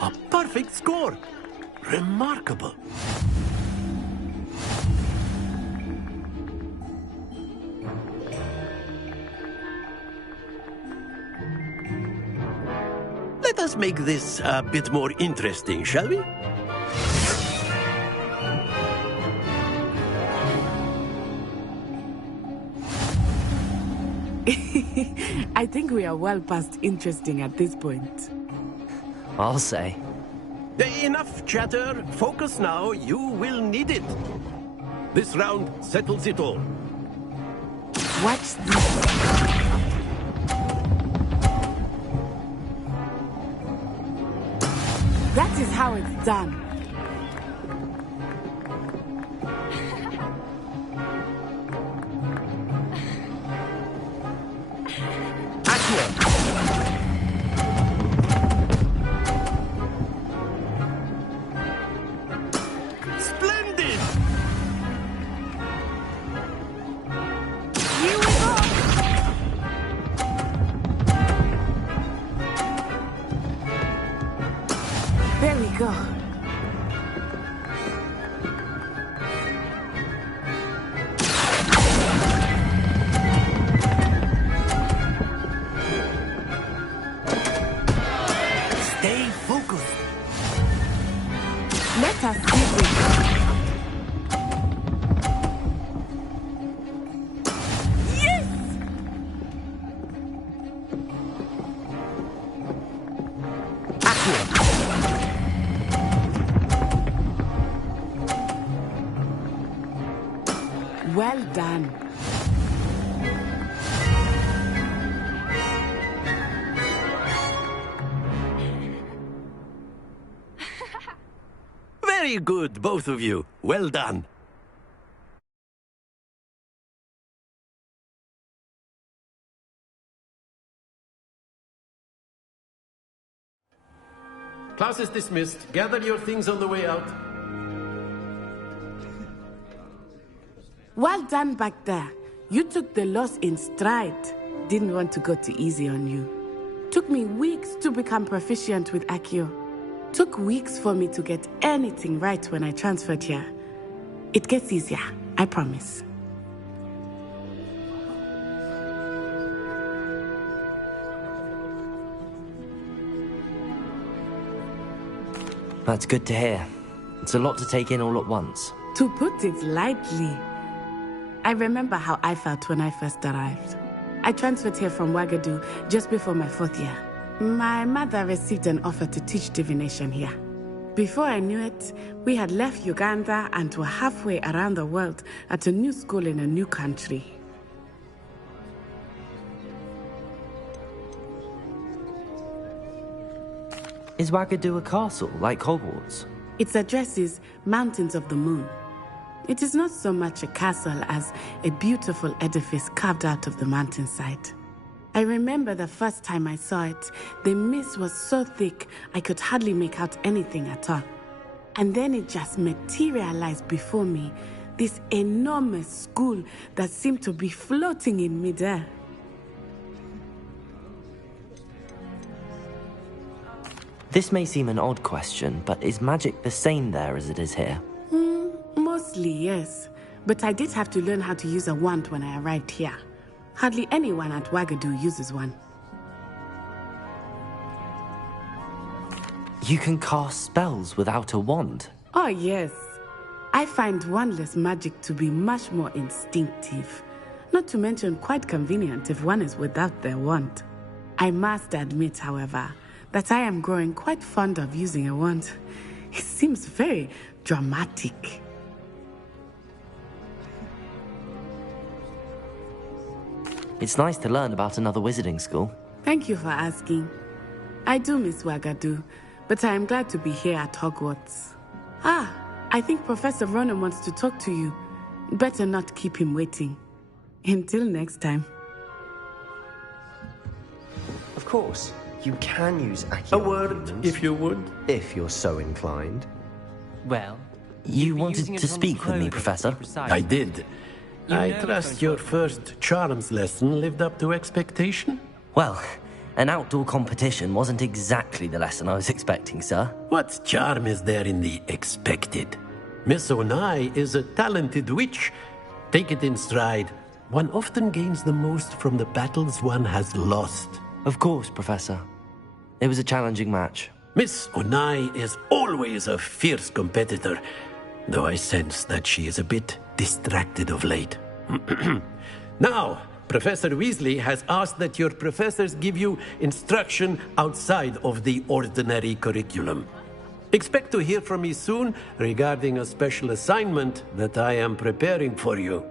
A perfect score. Remarkable. Let us make this a bit more interesting, shall we? I think we are well past interesting at this point. I'll say. Enough chatter. Focus now. You will need it. This round settles it all. Watch this. That is how it's done. Splendid! Here we go! doch. Stay focused. Let us see this. Well done. Very good, both of you. Well done. Class is dismissed. Gather your things on the way out. Well done back there. You took the loss in stride. Didn't want to go too easy on you. Took me weeks to become proficient with Accio. Took weeks for me to get anything right when I transferred here. It gets easier, I promise. That's good to hear. It's a lot to take in all at once. To put it lightly, I remember how I felt when I first arrived. I transferred here from Ouagadougou just before my 4th year. My mother received an offer to teach divination here. Before I knew it, we had left Uganda and were halfway around the world at a new school in a new country. Is Ouagadougou a castle, like Hogwarts? Its address is Mountains of the Moon. It is not so much a castle as a beautiful edifice carved out of the mountainside. I remember the first time I saw it, the mist was so thick I could hardly make out anything at all. And then it just materialized before me, this enormous school that seemed to be floating in midair. This may seem an odd question, but is magic the same there as it is here? Mostly, yes. But I did have to learn how to use a wand when I arrived here. Hardly anyone at Ouagadougou uses one. You can cast spells without a wand? Oh, yes. I find wandless magic to be much more instinctive. Not to mention quite convenient if one is without their wand. I must admit, however, that I am growing quite fond of using a wand. It seems very dramatic. It's nice to learn about another wizarding school. Thank you for asking. I do miss Ouagadougou, but I am glad to be here at Hogwarts. I think Professor Ronan wants to talk to you. Better not keep him waiting. Until next time. Of course, you can use Accio. A word, if you would. If you're so inclined. Well, you wanted to speak with me, Professor? I did. I trust your first charms lesson lived up to expectation? Well, an outdoor competition wasn't exactly the lesson I was expecting, sir. What charm is there in the expected? Miss Onai is a talented witch. Take it in stride. One often gains the most from the battles one has lost. Of course, Professor. It was a challenging match. Miss Onai is always a fierce competitor, though I sense that she is a bit distracted of late. Now, Professor Weasley has asked that your professors give you instruction outside of the ordinary curriculum. Expect to hear from me soon regarding a special assignment that I am preparing for you.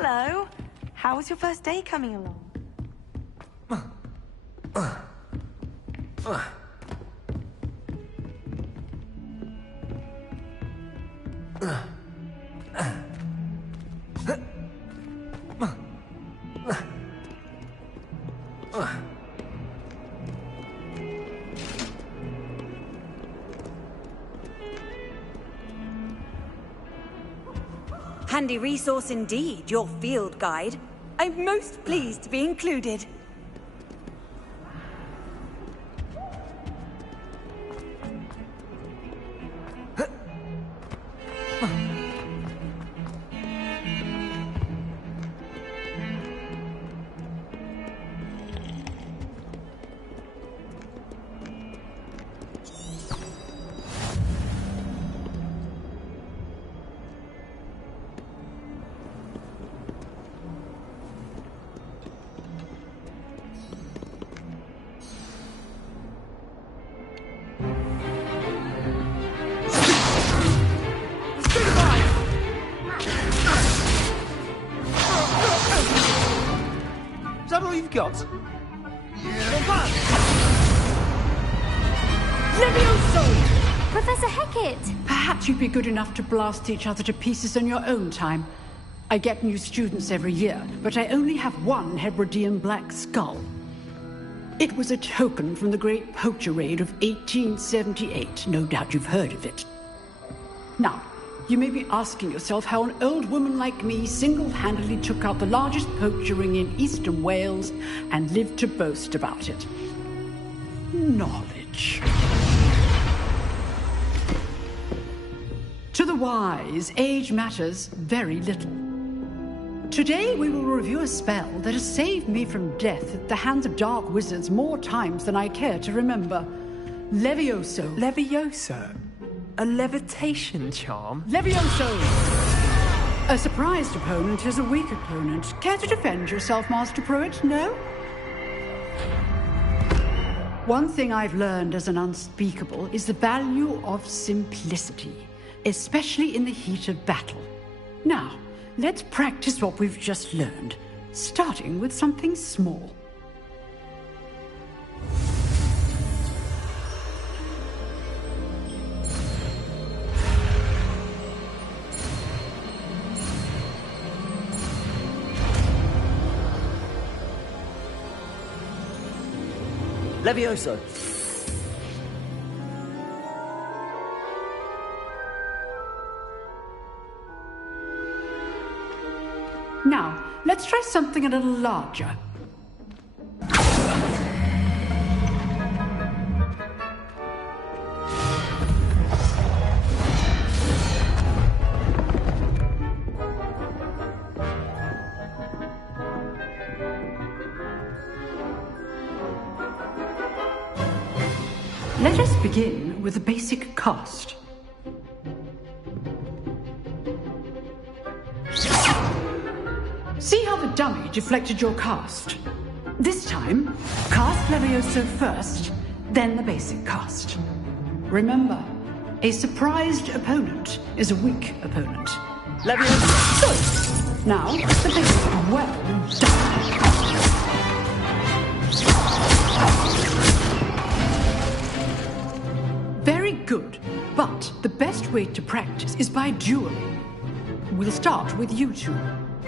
Hello. How was your first day coming along? Handy resource indeed, your field guide. I'm most pleased to be included. Is that all you've got? Levioso! Professor Hecat! Perhaps you'd be good enough to blast each other to pieces on your own time. I get new students every year, but I only have one Hebridean black skull. It was a token from the Great Poacher Raid of 1878. No doubt you've heard of it. Now, you may be asking yourself how an old woman like me single-handedly took out the largest poacher ring in eastern Wales and lived to boast about it. Knowledge. To the wise, age matters very little. Today we will review a spell that has saved me from death at the hands of dark wizards more times than I care to remember. Levioso. Levioso? A levitation charm? Levioso! A surprised opponent is a weak opponent. Care to defend yourself, Master Pruitt? No? One thing I've learned as an unspeakable is the value of simplicity, especially in the heat of battle. Now, let's practice what we've just learned, starting with something small. Levioso. Now, let's try something a little larger. Let us begin with a basic cast. See how the dummy deflected your cast? This time, cast Levioso first, then the basic cast. Remember, a surprised opponent is a weak opponent. Levioso! Good! Now, the basic well done. Very good, but the best way to practice is by dueling. We'll start with you two.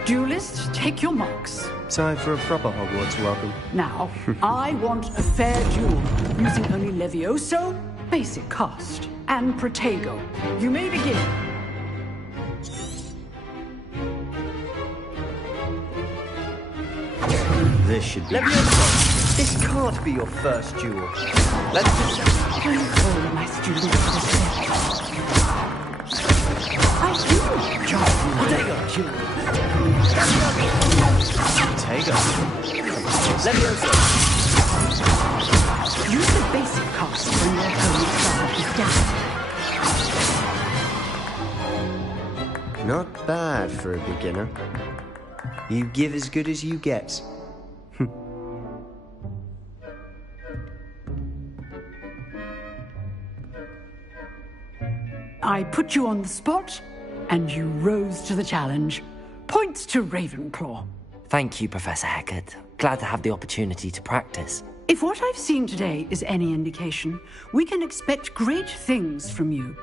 Duelists, take your marks. Time for a proper Hogwarts welcome. Now, I want a fair duel, using only Levioso, basic cast, and Protego. You may begin. This should be... Levioso! This can't be your first duel. Let's just... Will you call my student for the step? I do, John. Protego! Protego. Levioso! Use the basic cast when your opponent's guard is down. Not bad for a beginner. You give as good as you get. I put you on the spot, and you rose to the challenge. Points to Ravenclaw. Thank you, Professor Hecat. Glad to have the opportunity to practice. If what I've seen today is any indication, we can expect great things from you.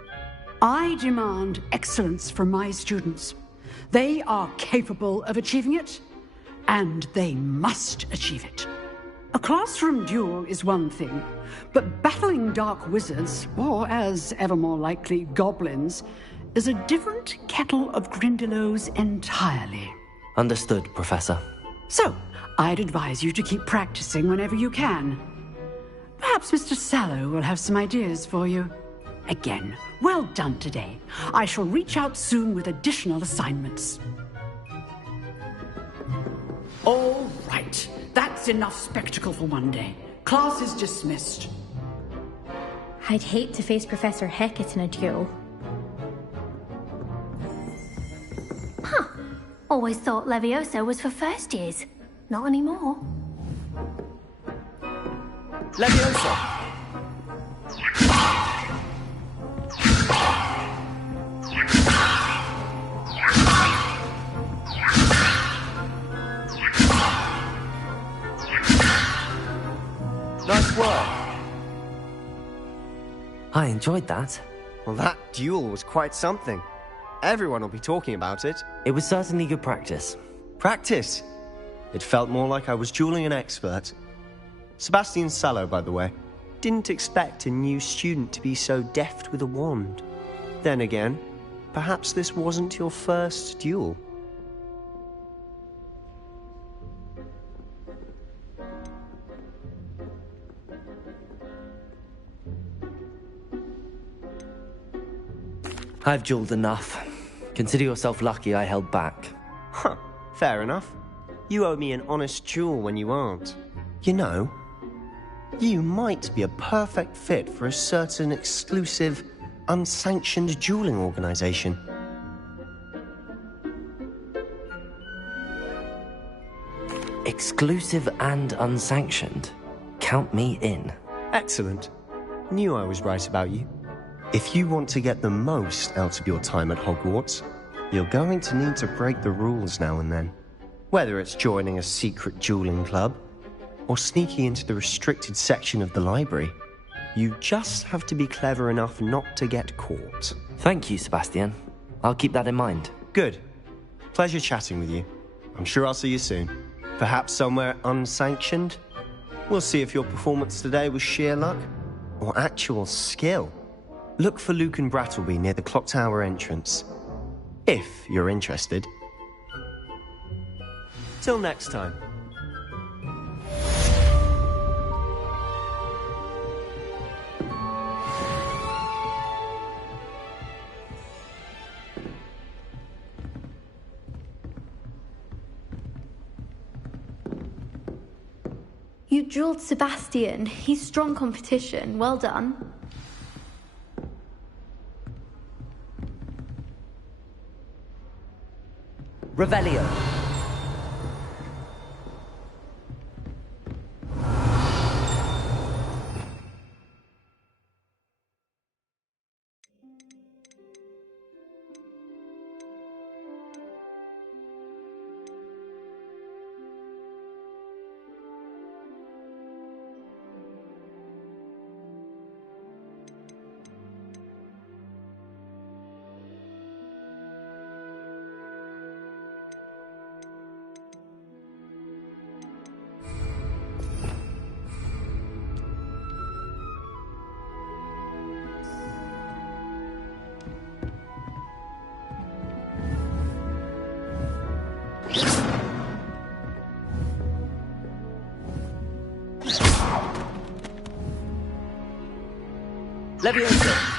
I demand excellence from my students. They are capable of achieving it, and they must achieve it. A classroom duel is one thing, but battling dark wizards, or as ever more likely, goblins, is a different kettle of Grindylows entirely. Understood, Professor. So, I'd advise you to keep practicing whenever you can. Perhaps Mr. Sallow will have some ideas for you. Again, well done today. I shall reach out soon with additional assignments. All right. That's enough spectacle for one day. Class is dismissed. I'd hate to face Professor Hecat in a duel. Huh. Always thought Leviosa was for first years. Not anymore. Leviosa! Nice work. I enjoyed that. Well, that duel was quite something. Everyone will be talking about it. It was certainly good practice. Practice? It felt more like I was dueling an expert. Sebastian Sallow, by the way. Didn't expect a new student to be so deft with a wand. Then again, perhaps this wasn't your first duel. I've dueled enough. Consider yourself lucky I held back. Huh, fair enough. You owe me an honest duel when you aren't. You know, you might be a perfect fit for a certain exclusive, unsanctioned dueling organization. Exclusive and unsanctioned? Count me in. Excellent. Knew I was right about you. If you want to get the most out of your time at Hogwarts, you're going to need to break the rules now and then. Whether it's joining a secret dueling club, or sneaking into the restricted section of the library, you just have to be clever enough not to get caught. Thank you, Sebastian. I'll keep that in mind. Good. Pleasure chatting with you. I'm sure I'll see you soon. Perhaps somewhere unsanctioned? We'll see if your performance today was sheer luck, or actual skill. Look for Luke and Brattleby near the clock tower entrance. If you're interested. Till next time. You drilled Sebastian. He's strong competition. Well done. Revelio. Leviosa.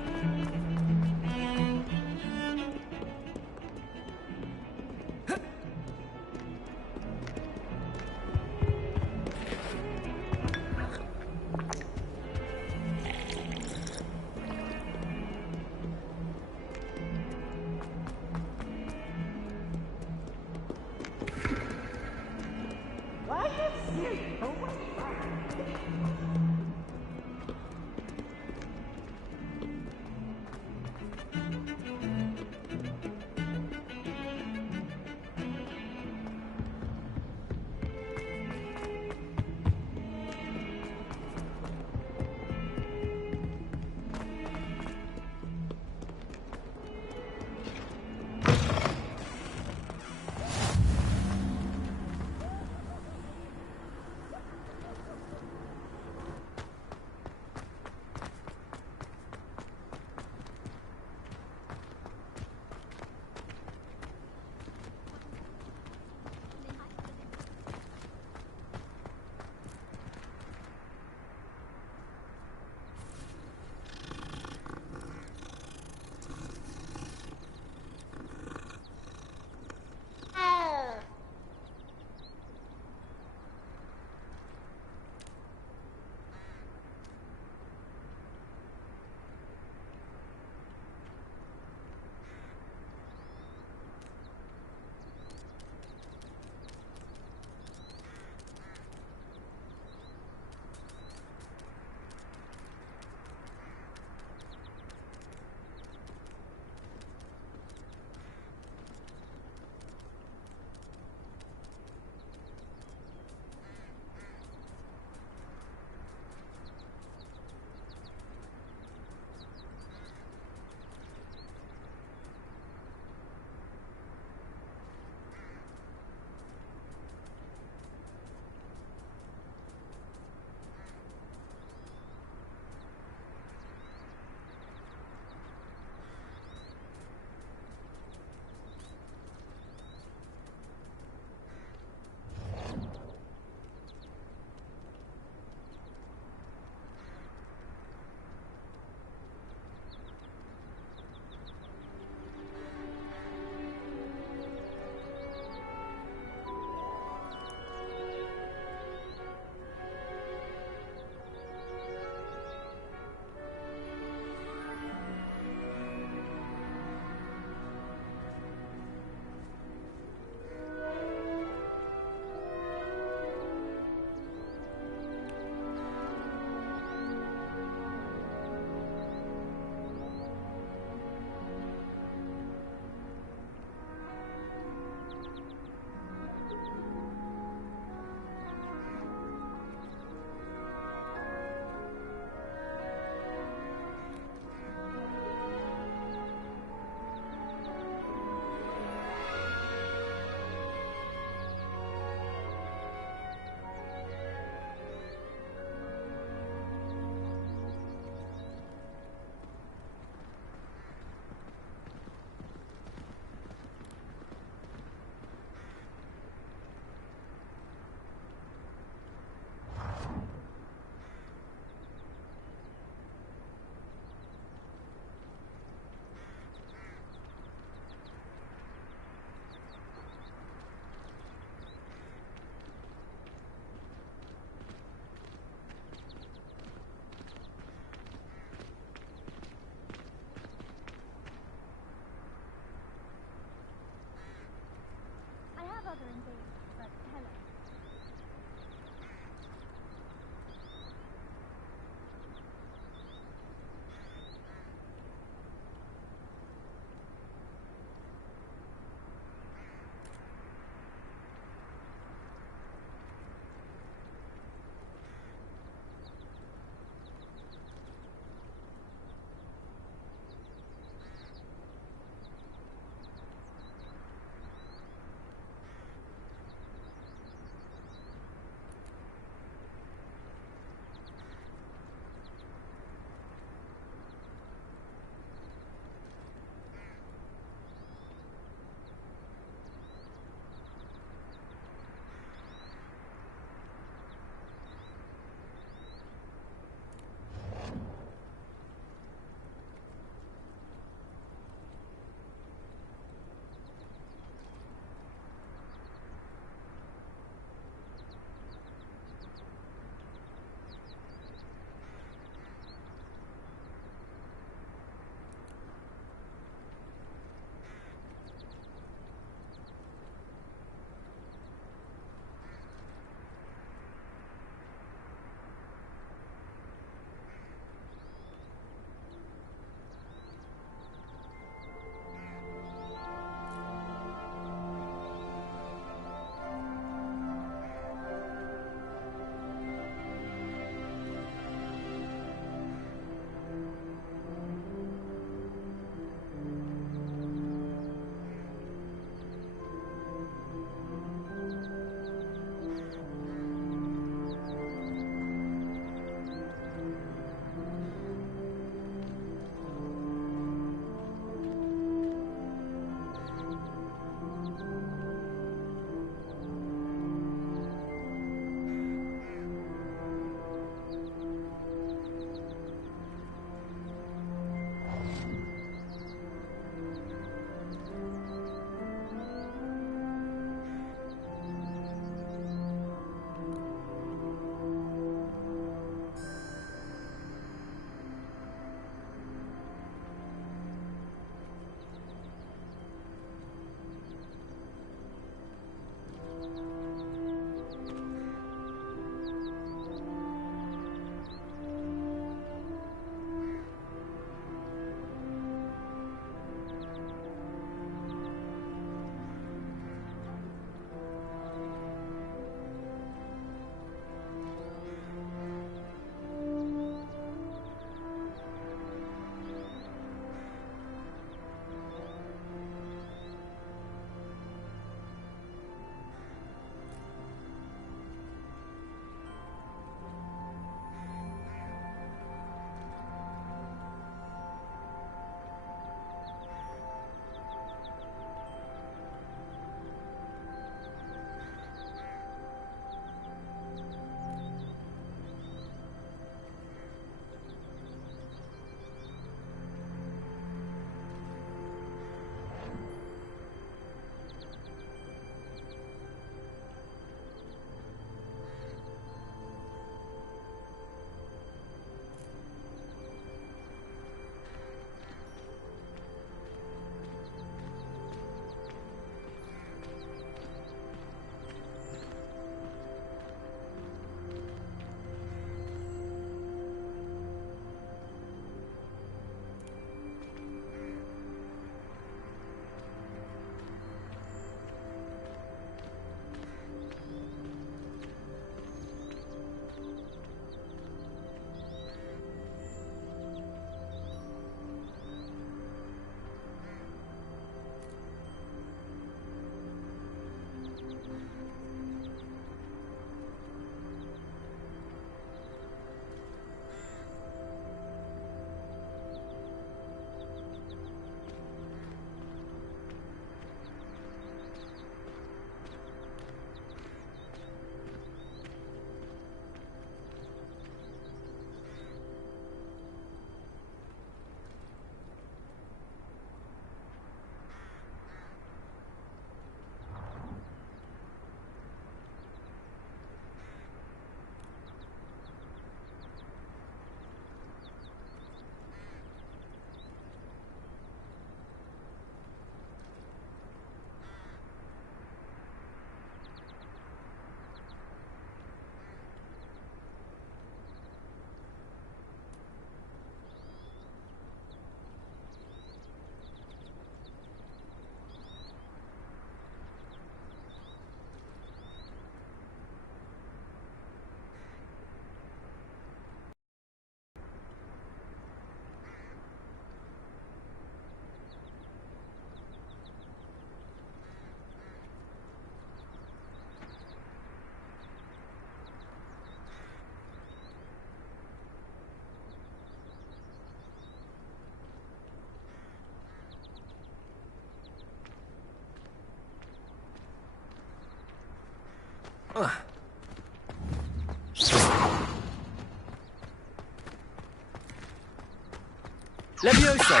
Levioso!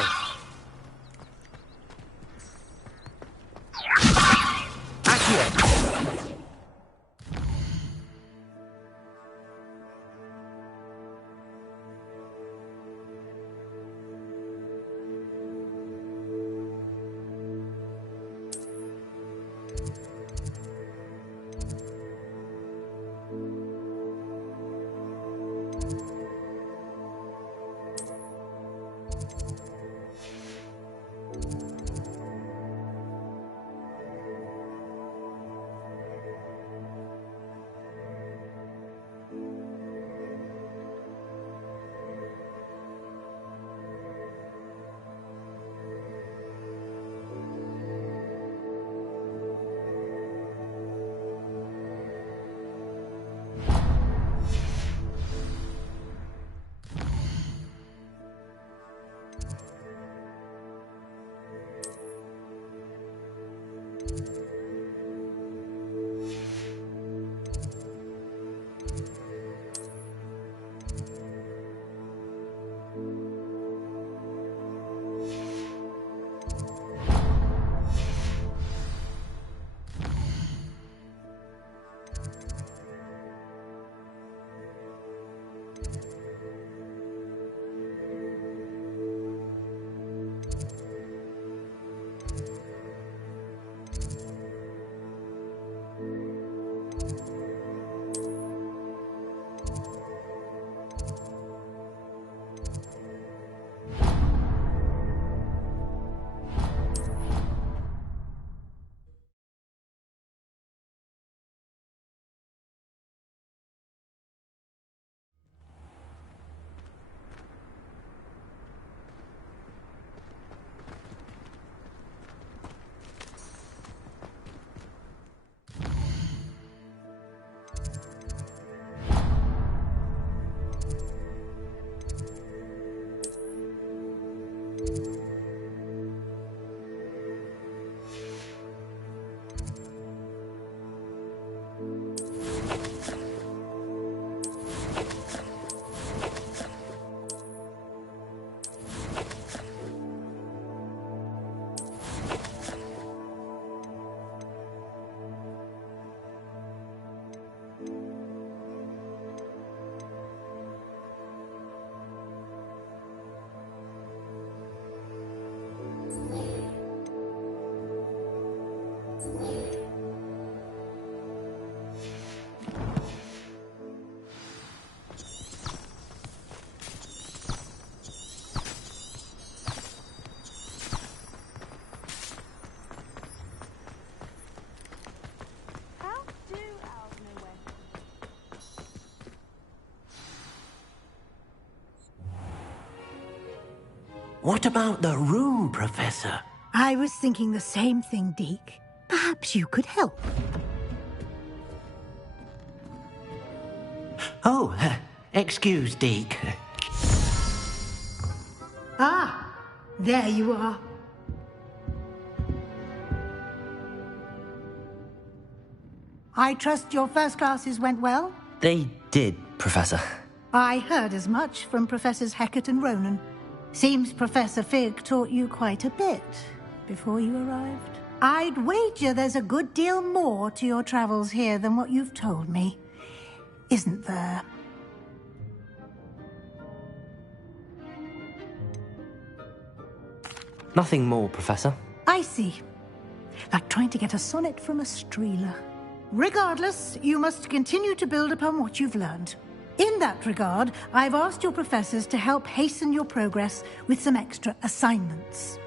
Accio! What about the room, Professor? I was thinking the same thing, Deke. Perhaps you could help. Oh, excuse, Deke. Ah, there you are. I trust your first classes went well? They did, Professor. I heard as much from Professors Hecat and Ronan. Seems Professor Fig taught you quite a bit before you arrived. I'd wager there's a good deal more to your travels here than what you've told me. Isn't there? Nothing more, Professor. I see. Like trying to get a sonnet from a streeler. Regardless, you must continue to build upon what you've learned. In that regard, I've asked your professors to help hasten your progress with some extra assignments.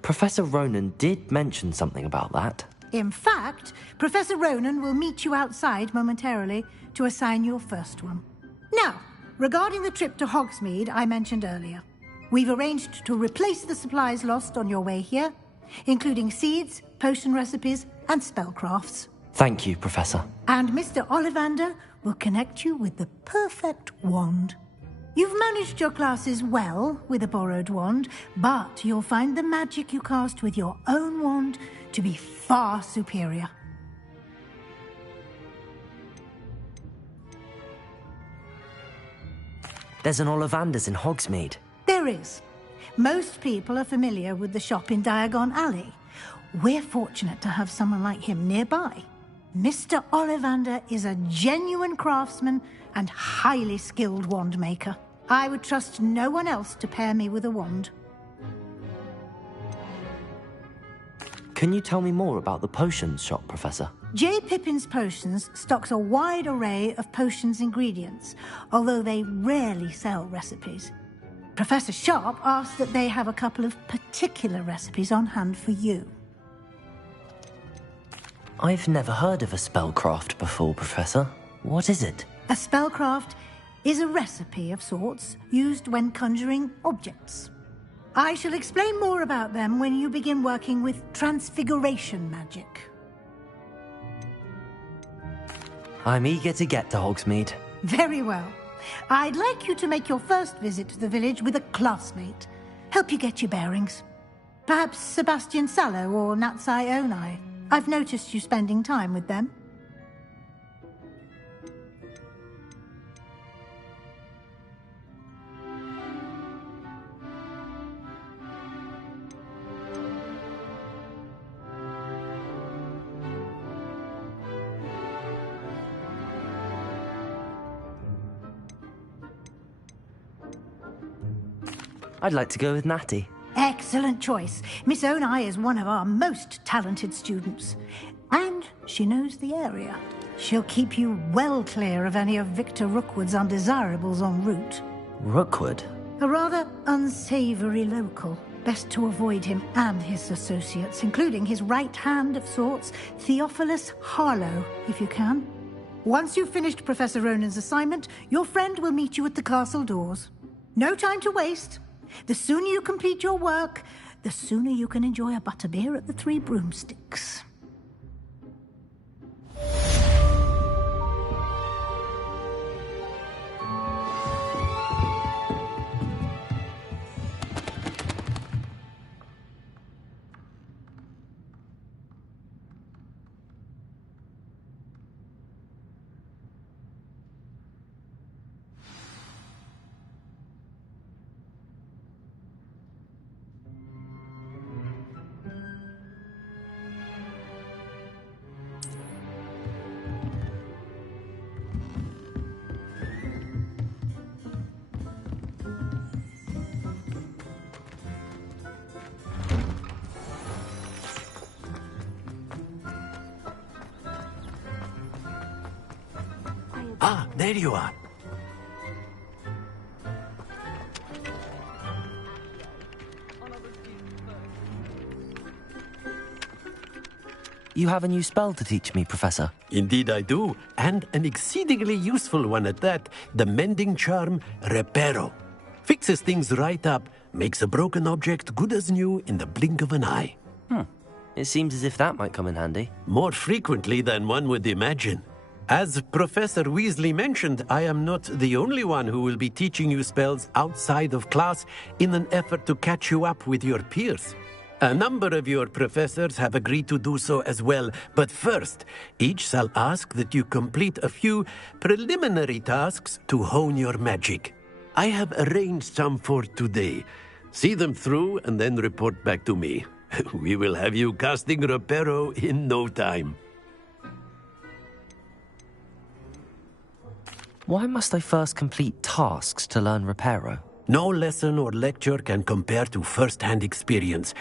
Professor Ronan did mention something about that. In fact, Professor Ronan will meet you outside momentarily to assign your first one. Now, regarding the trip to Hogsmeade I mentioned earlier, we've arranged to replace the supplies lost on your way here, including seeds, potion recipes, and spellcrafts. Thank you, Professor. And Mr. Ollivander will connect you with the perfect wand. You've managed your classes well with a borrowed wand, but you'll find the magic you cast with your own wand to be far superior. There's an Ollivander's in Hogsmeade. There is. Most people are familiar with the shop in Diagon Alley. We're fortunate to have someone like him nearby. Mr. Ollivander is a genuine craftsman and highly skilled wand maker. I would trust no one else to pair me with a wand. Can you tell me more about the potions shop, Professor? J. Pippin's Potions stocks a wide array of potions ingredients, although they rarely sell recipes. Professor Sharp asked that they have a couple of particular recipes on hand for you. I've never heard of a spellcraft before, Professor. What is it? A spellcraft is a recipe of sorts used when conjuring objects. I shall explain more about them when you begin working with transfiguration magic. I'm eager to get to Hogsmeade. Very well. I'd like you to make your first visit to the village with a classmate. Help you get your bearings. Perhaps Sebastian Sallow or Natsai Onai. I've noticed you spending time with them. I'd like to go with Natty. Excellent choice. Miss Onai is one of our most talented students. And she knows the area. She'll keep you well clear of any of Victor Rookwood's undesirables en route. Rookwood? A rather unsavory local. Best to avoid him and his associates, including his right hand of sorts, Theophilus Harlow, if you can. Once you've finished Professor Ronan's assignment, your friend will meet you at the castle doors. No time to waste. The sooner you complete your work, the sooner you can enjoy a butterbeer at the Three Broomsticks. Ah, there you are. You have a new spell to teach me, Professor. Indeed I do, and an exceedingly useful one at that. The mending charm, Reparo. Fixes things right up, makes a broken object good as new in the blink of an eye. It seems as if that might come in handy. More frequently than one would imagine. As Professor Weasley mentioned, I am not the only one who will be teaching you spells outside of class in an effort to catch you up with your peers. A number of your professors have agreed to do so as well, but first, each shall ask that you complete a few preliminary tasks to hone your magic. I have arranged some for today. See them through and then report back to me. We will have you casting Reparo in no time. Why must I first complete tasks to learn Reparo? No lesson or lecture can compare to first-hand experience,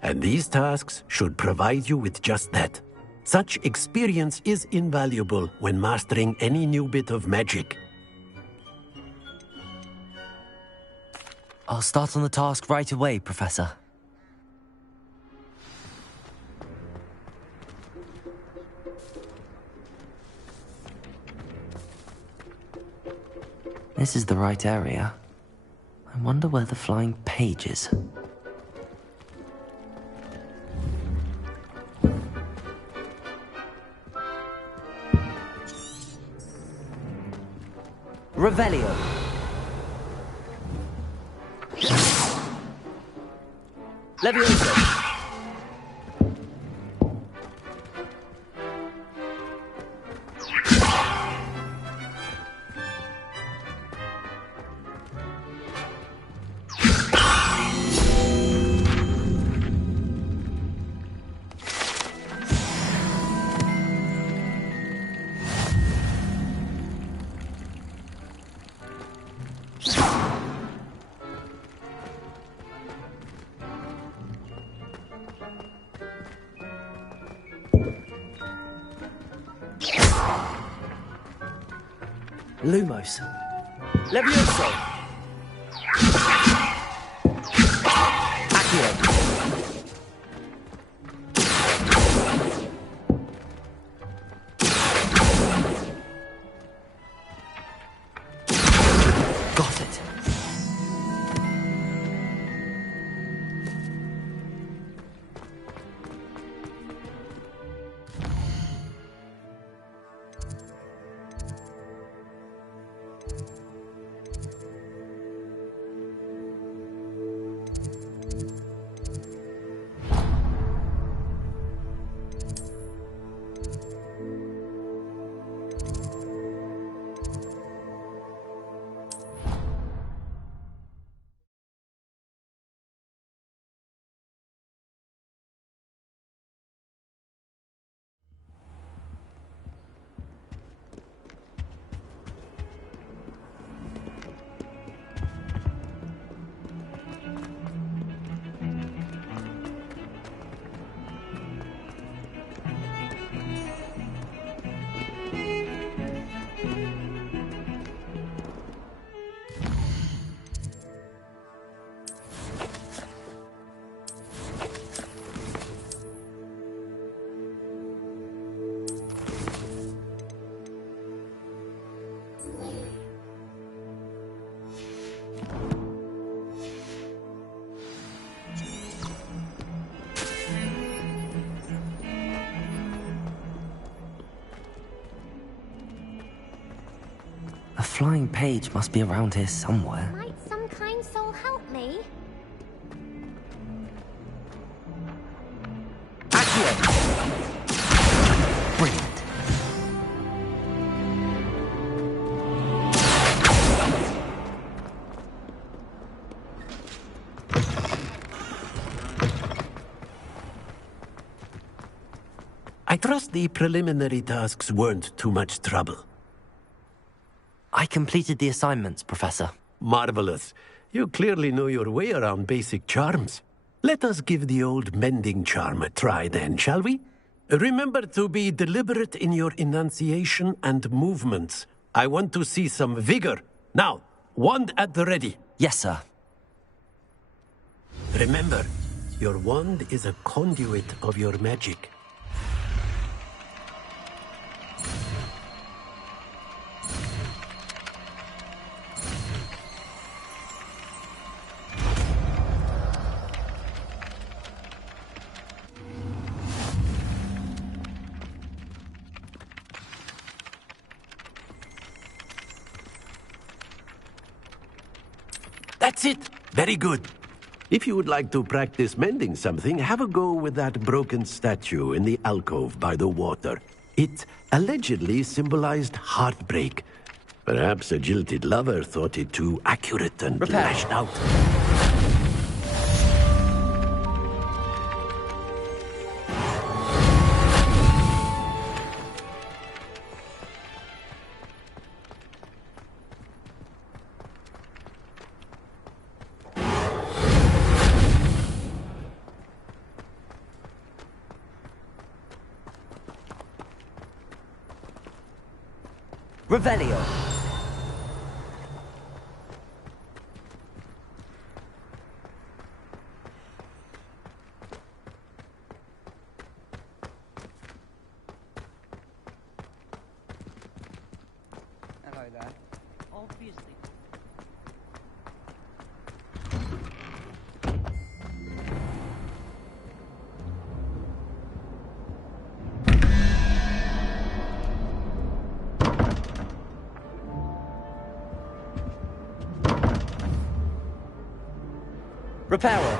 and these tasks should provide you with just that. Such experience is invaluable when mastering any new bit of magic. I'll start on the task right away, Professor. This is the right area. I wonder where the flying page is. Revelio. Levioso. Lumos. Levioso. Accio. Got it. A flying page must be around here somewhere. Might some kind soul help me? Brilliant. I trust the preliminary tasks weren't too much trouble. I completed the assignments, Professor. Marvelous. You clearly know your way around basic charms. Let us give the old mending charm a try then, shall we? Remember to be deliberate in your enunciation and movements. I want to see some vigor. Now, wand at the ready. Yes, sir. Remember, your wand is a conduit of your magic. That's it! Very good. If you would like to practice mending something, have a go with that broken statue in the alcove by the water. It allegedly symbolized heartbreak. Perhaps a jilted lover thought it too accurate and lashed out. Revelio. Hello there. Obviously. Reparo.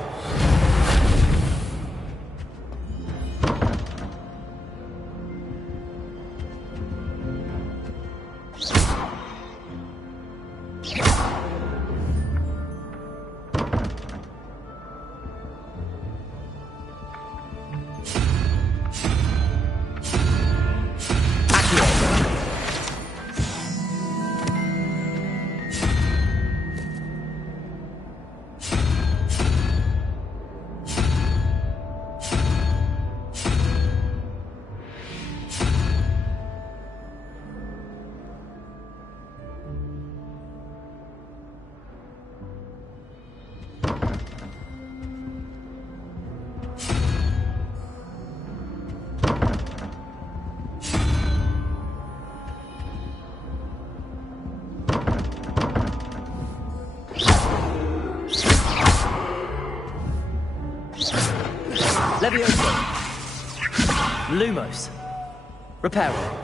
Leviosa! Lumos! Reparo!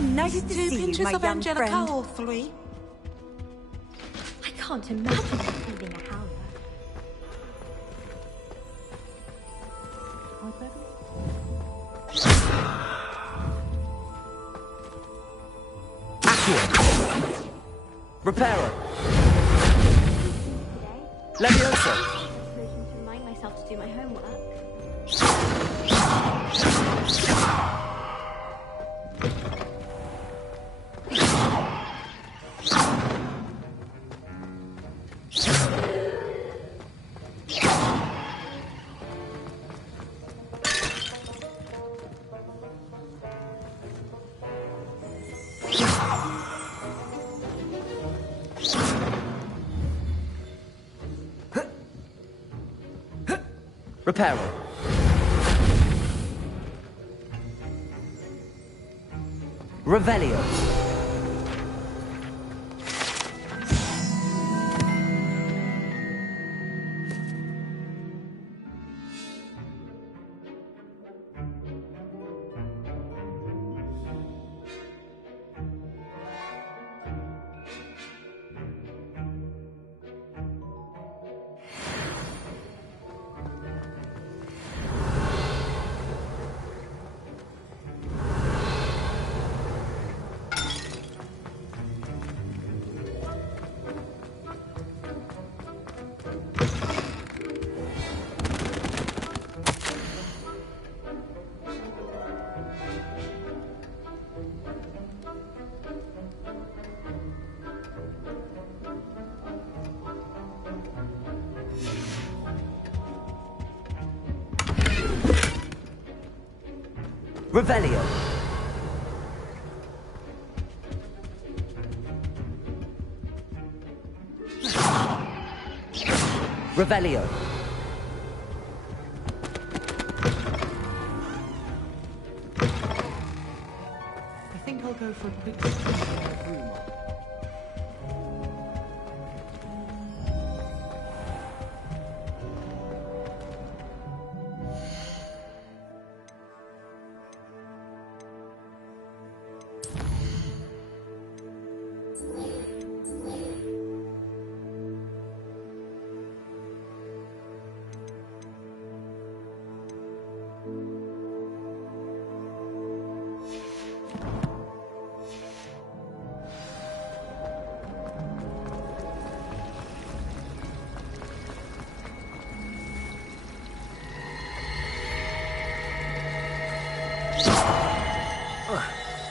Nice to see you, Pinches my of young Angelica, friend. or 3? I can't imagine receiving a howler. Reparo! Leviosa! To remind myself to do my homework. Reparo! Revelio! Revelio! Revelio! I think I'll go for a quick scan of my room.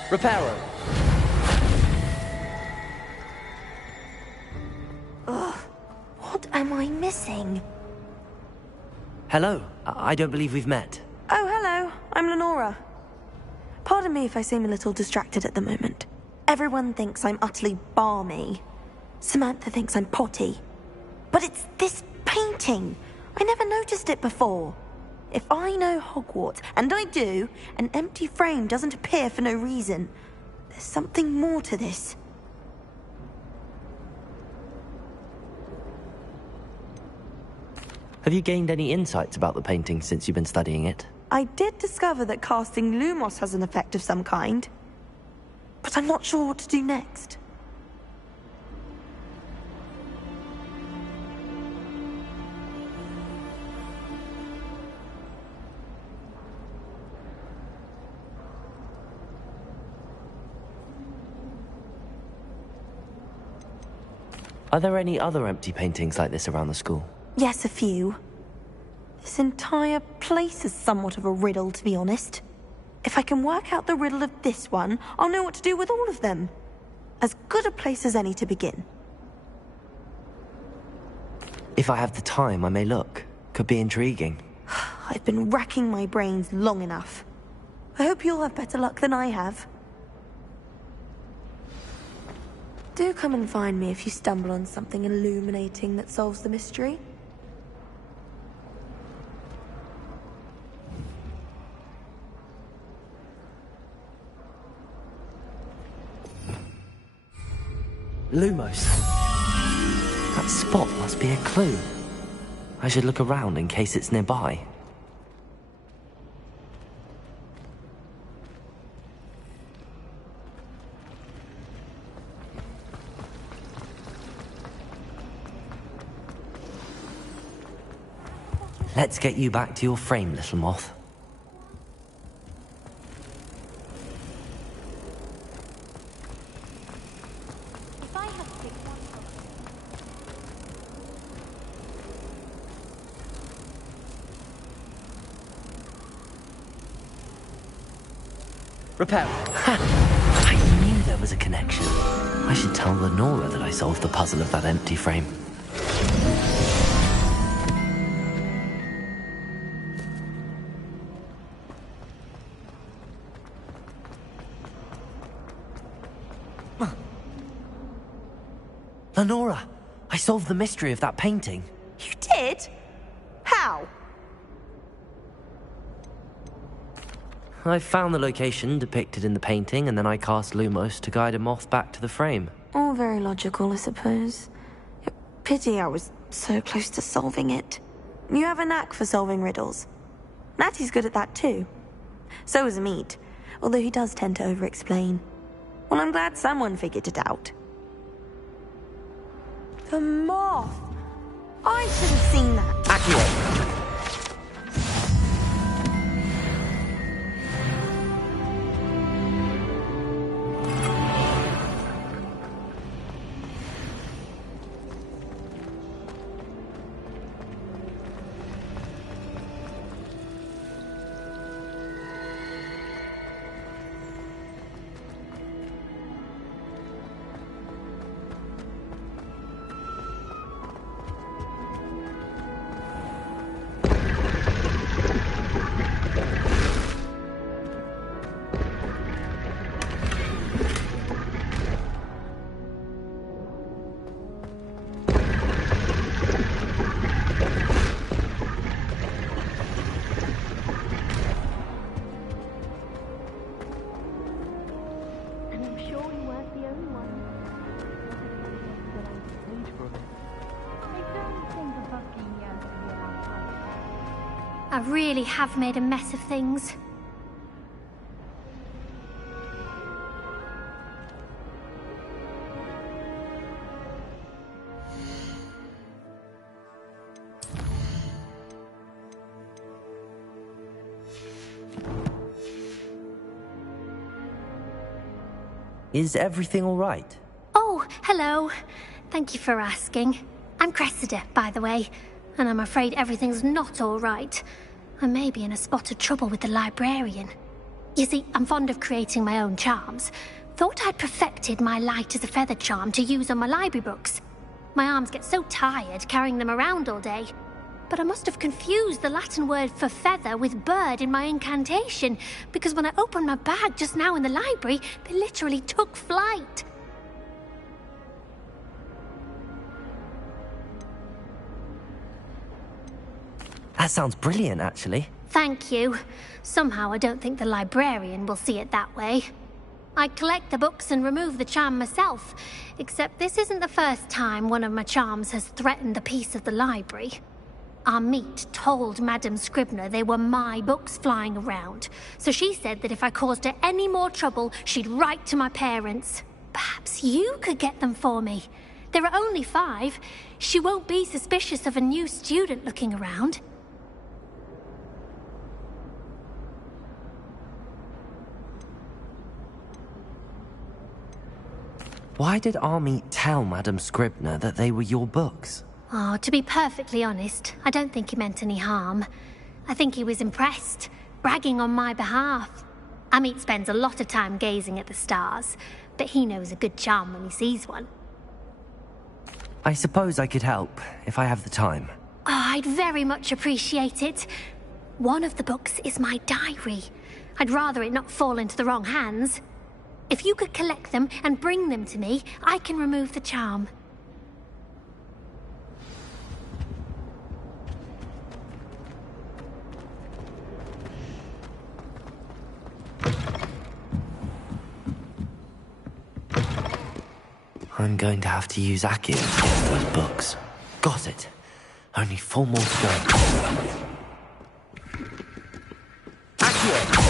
Reparo! Ugh, what am I missing? Hello. I don't believe we've met. Oh, hello. I'm Lenora. Pardon me if I seem a little distracted at the moment. Everyone thinks I'm utterly balmy. Samantha thinks I'm potty. But it's this painting. I never noticed it before. If I know Hogwarts, and I do, an empty frame doesn't appear for no reason. There's something more to this. Have you gained any insights about the painting since you've been studying it? I did discover that casting Lumos has an effect of some kind. But I'm not sure what to do next. Are there any other empty paintings like this around the school? Yes, a few. This entire place is somewhat of a riddle, to be honest. If I can work out the riddle of this one, I'll know what to do with all of them. As good a place as any to begin. If I have the time, I may look. Could be intriguing. I've been racking my brains long enough. I hope you'll have better luck than I have. Do come and find me if you stumble on something illuminating that solves the mystery. Lumos. That spot must be a clue. I should look around in case it's nearby. Let's get you back to your frame, little moth. Repair. I knew there was a connection. I should tell Lenora that I solved the puzzle of that empty frame. Lenora, I solved the mystery of that painting. You did? How? I found the location depicted in the painting, and then I cast Lumos to guide a moth back to the frame. All very logical, I suppose. Pity I was so close to solving it. You have a knack for solving riddles. Natty's good at that too. So is Meat, although he does tend to over-explain. Well, I'm glad someone figured it out. The moth! I should have seen that. Accurate. I really have made a mess of things. Is everything all right? Oh, hello. Thank you for asking. I'm Cressida, by the way, and I'm afraid everything's not all right. I may be in a spot of trouble with the librarian. You see, I'm fond of creating my own charms. Thought I'd perfected my light as a feather charm to use on my library books. My arms get so tired carrying them around all day. But I must have confused the Latin word for feather with bird in my incantation, because when I opened my bag just now in the library, they literally took flight. That sounds brilliant, actually. Thank you. Somehow I don't think the librarian will see it that way. I collect the books and remove the charm myself, except this isn't the first time one of my charms has threatened the peace of the library. Our meat told Madame Scribner they were my books flying around, so she said that if I caused her any more trouble, she'd write to my parents. Perhaps you could get them for me. There are only 5. She won't be suspicious of a new student looking around. Why did Army tell Madam Scribner that they were your books? Oh, to be perfectly honest, I don't think he meant any harm. I think he was impressed, bragging on my behalf. Amit spends a lot of time gazing at the stars, but he knows a good charm when he sees one. I suppose I could help, if I have the time. Oh, I'd very much appreciate it. One of the books is my diary. I'd rather it not fall into the wrong hands. If you could collect them and bring them to me, I can remove the charm. I'm going to have to use Accio to get those books. Got it. Only 4 more to go. Accio!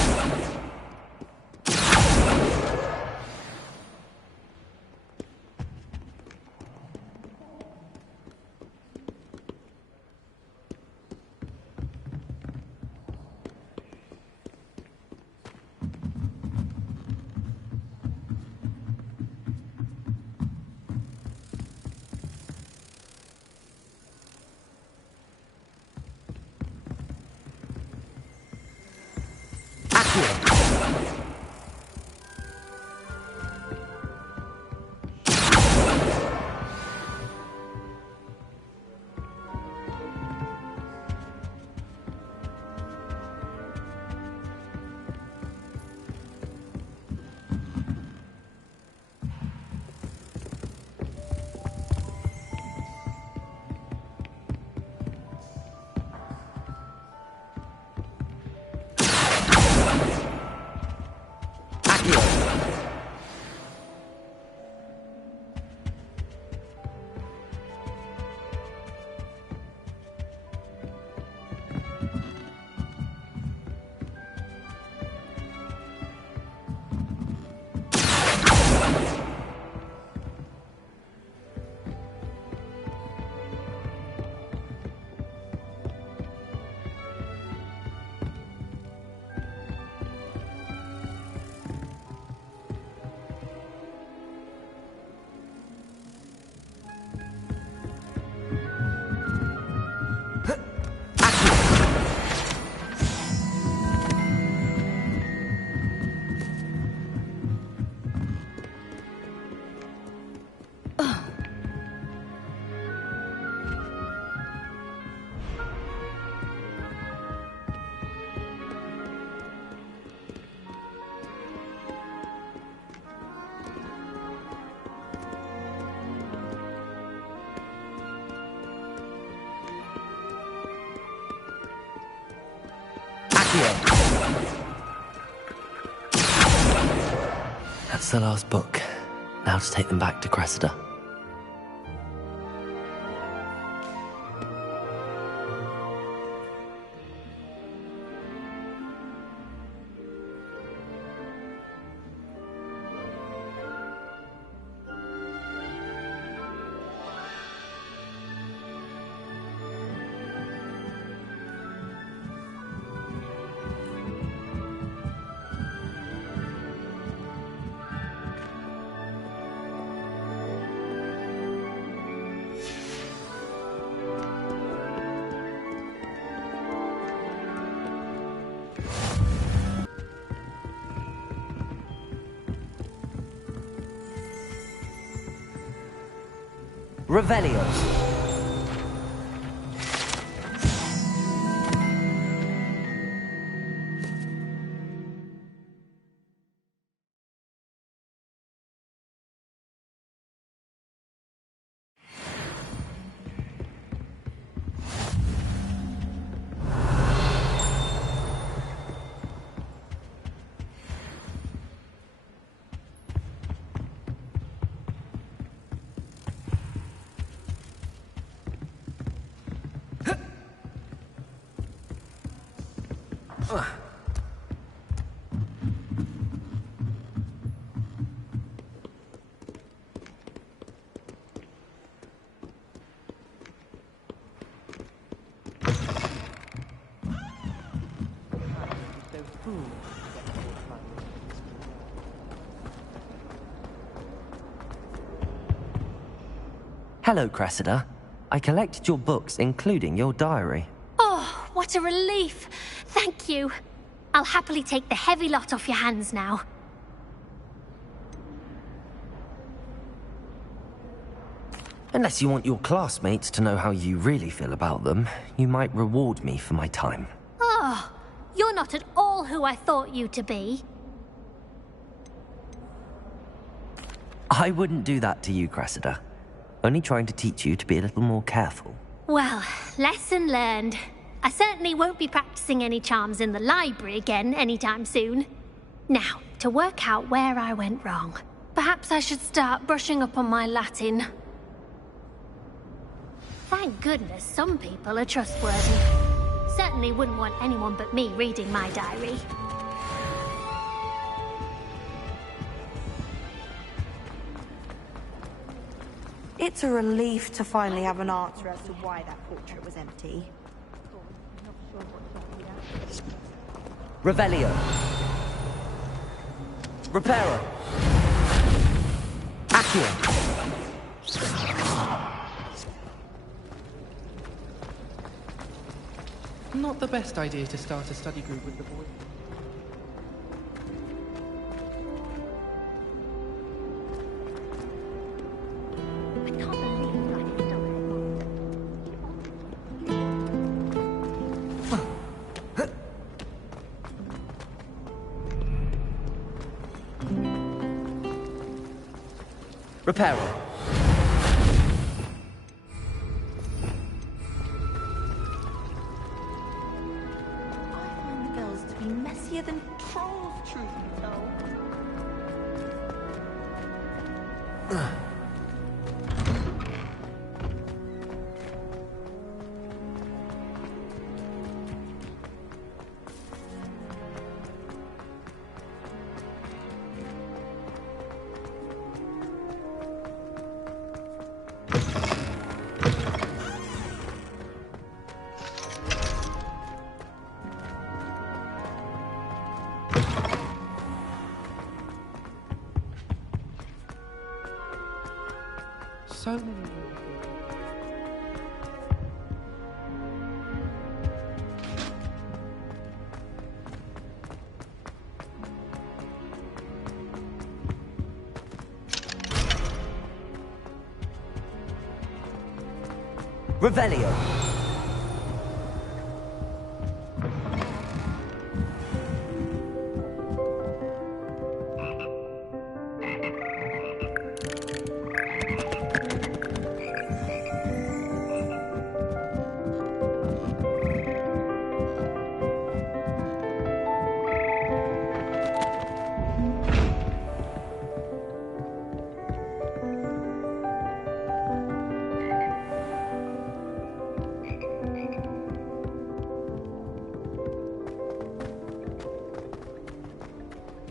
That's the last book. Now to take them back to Cressida. Revelio. Hello, Cressida. I collected your books, including your diary. Oh, what a relief. Thank you. I'll happily take the heavy lot off your hands now. Unless you want your classmates to know how you really feel about them, you might reward me for my time. Oh, you're not at all who I thought you to be. I wouldn't do that to you, Cressida. Only trying to teach you to be a little more careful. Well, lesson learned. I certainly won't be practicing any charms in the library again anytime soon. Now, to work out where I went wrong. Perhaps I should start brushing up on my Latin. Thank goodness some people are trustworthy. Certainly wouldn't want anyone but me reading my diary. It's a relief to finally have an answer as to why that portrait was empty. Revelio. Reparo. Accio. Not the best idea to start a study group with the boys. Reparo. I find the girls to be messier than trolls, truth be told. So many. Revelio.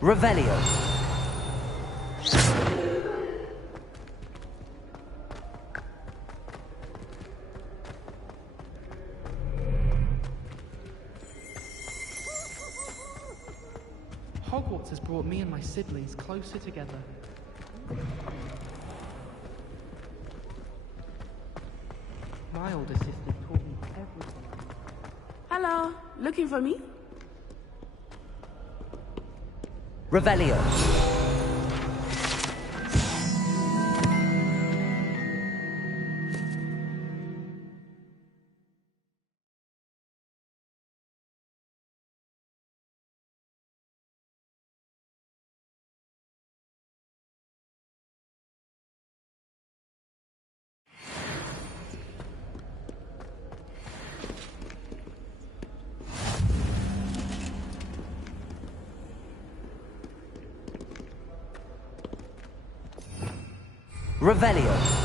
Revelio. Hogwarts has brought me and my siblings closer together. My older sister taught me everything. Hello, looking for me? Revelio. Revelio.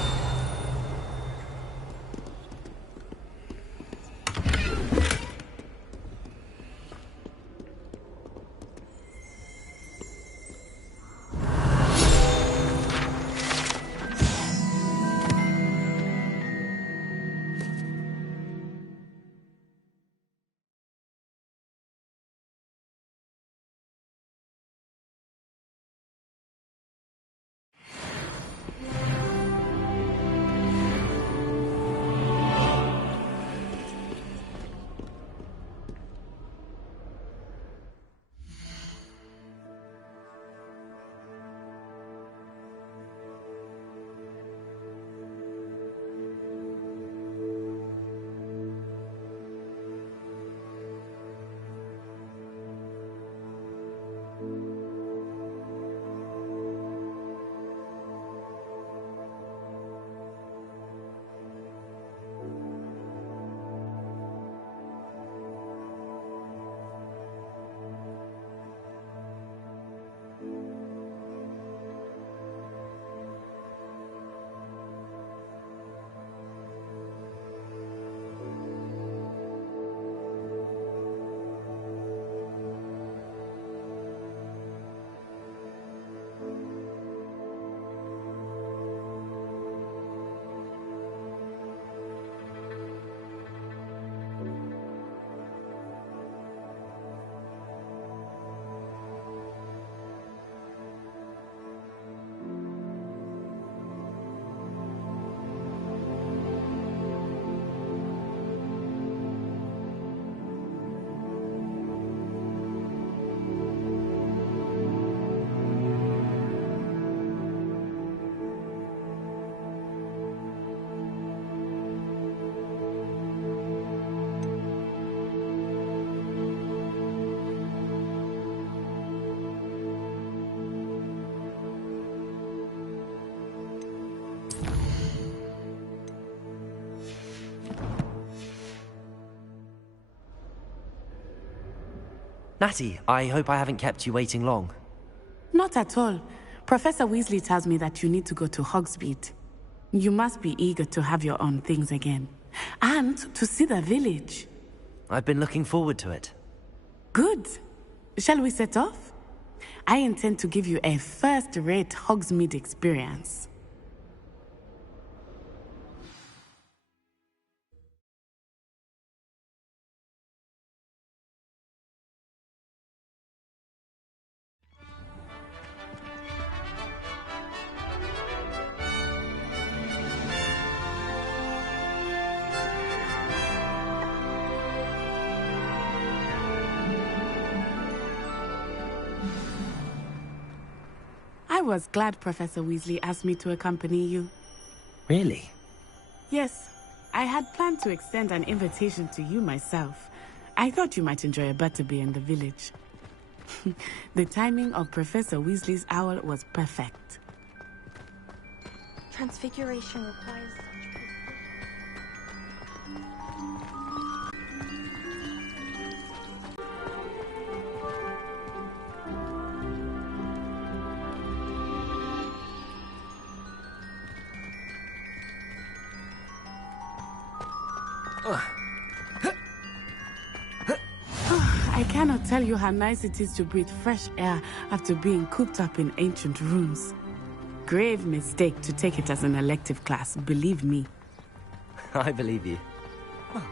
Natty, I hope I haven't kept you waiting long. Not at all. Professor Weasley tells me that you need to go to Hogsmeade. You must be eager to have your own things again. And to see the village. I've been looking forward to it. Good. Shall we set off? I intend to give you a first-rate Hogsmeade experience. I was glad Professor Weasley asked me to accompany you. Really? Yes, I had planned to extend an invitation to you myself. I thought you might enjoy a butterbeer in the village. The timing of Professor Weasley's owl was perfect. Transfiguration requires such I cannot tell you how nice it is to breathe fresh air after being cooped up in ancient rooms. Grave mistake to take it as an elective class, believe me. I believe you.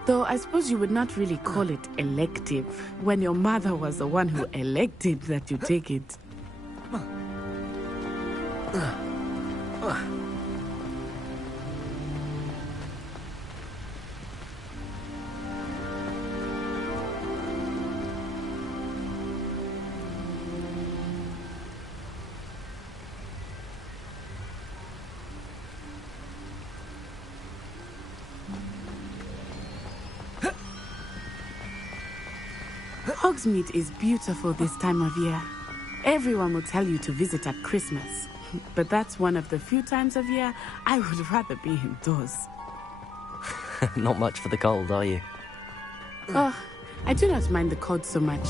Though I suppose you would not really call it elective when your mother was the one who elected that you take it. Hogsmeade is beautiful this time of year. Everyone will tell you to visit at Christmas. But that's one of the few times of year I would rather be indoors. Not much for the cold, are you? Oh, I do not mind the cold so much,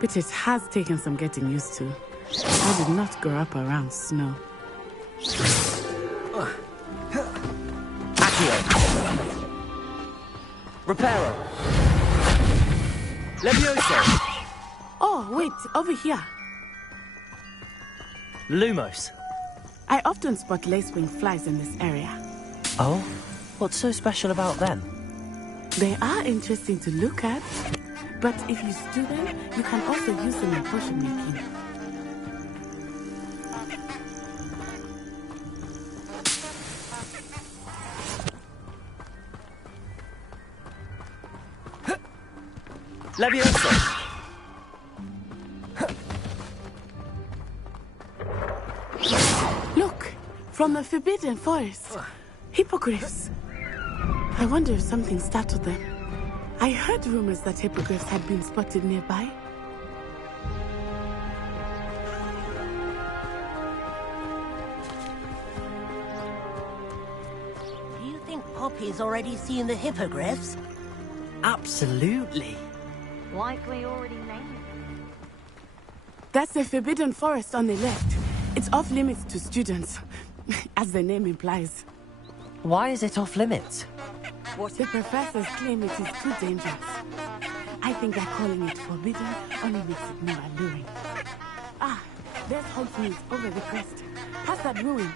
but it has taken some getting used to. I did not grow up around snow. Accio. Reparo. Levioso! Oh, wait, over here. Lumos. I often spot lacewing flies in this area. Oh? What's so special about them? They are interesting to look at, but if you stew them, you can also use them in potion making. Levioso! Look! From the Forbidden Forest. Hippogriffs. I wonder if something startled them. I heard rumors that hippogriffs had been spotted nearby. Do you think Poppy's already seen the hippogriffs? Absolutely. Likely already named it. That's the Forbidden Forest on the left. It's off limits to students, as the name implies. Why is it off limits? The professors claim it is too dangerous. I think that calling it forbidden only makes it more alluring. Ah, there's Hogsmeade over the crest. Past that ruin.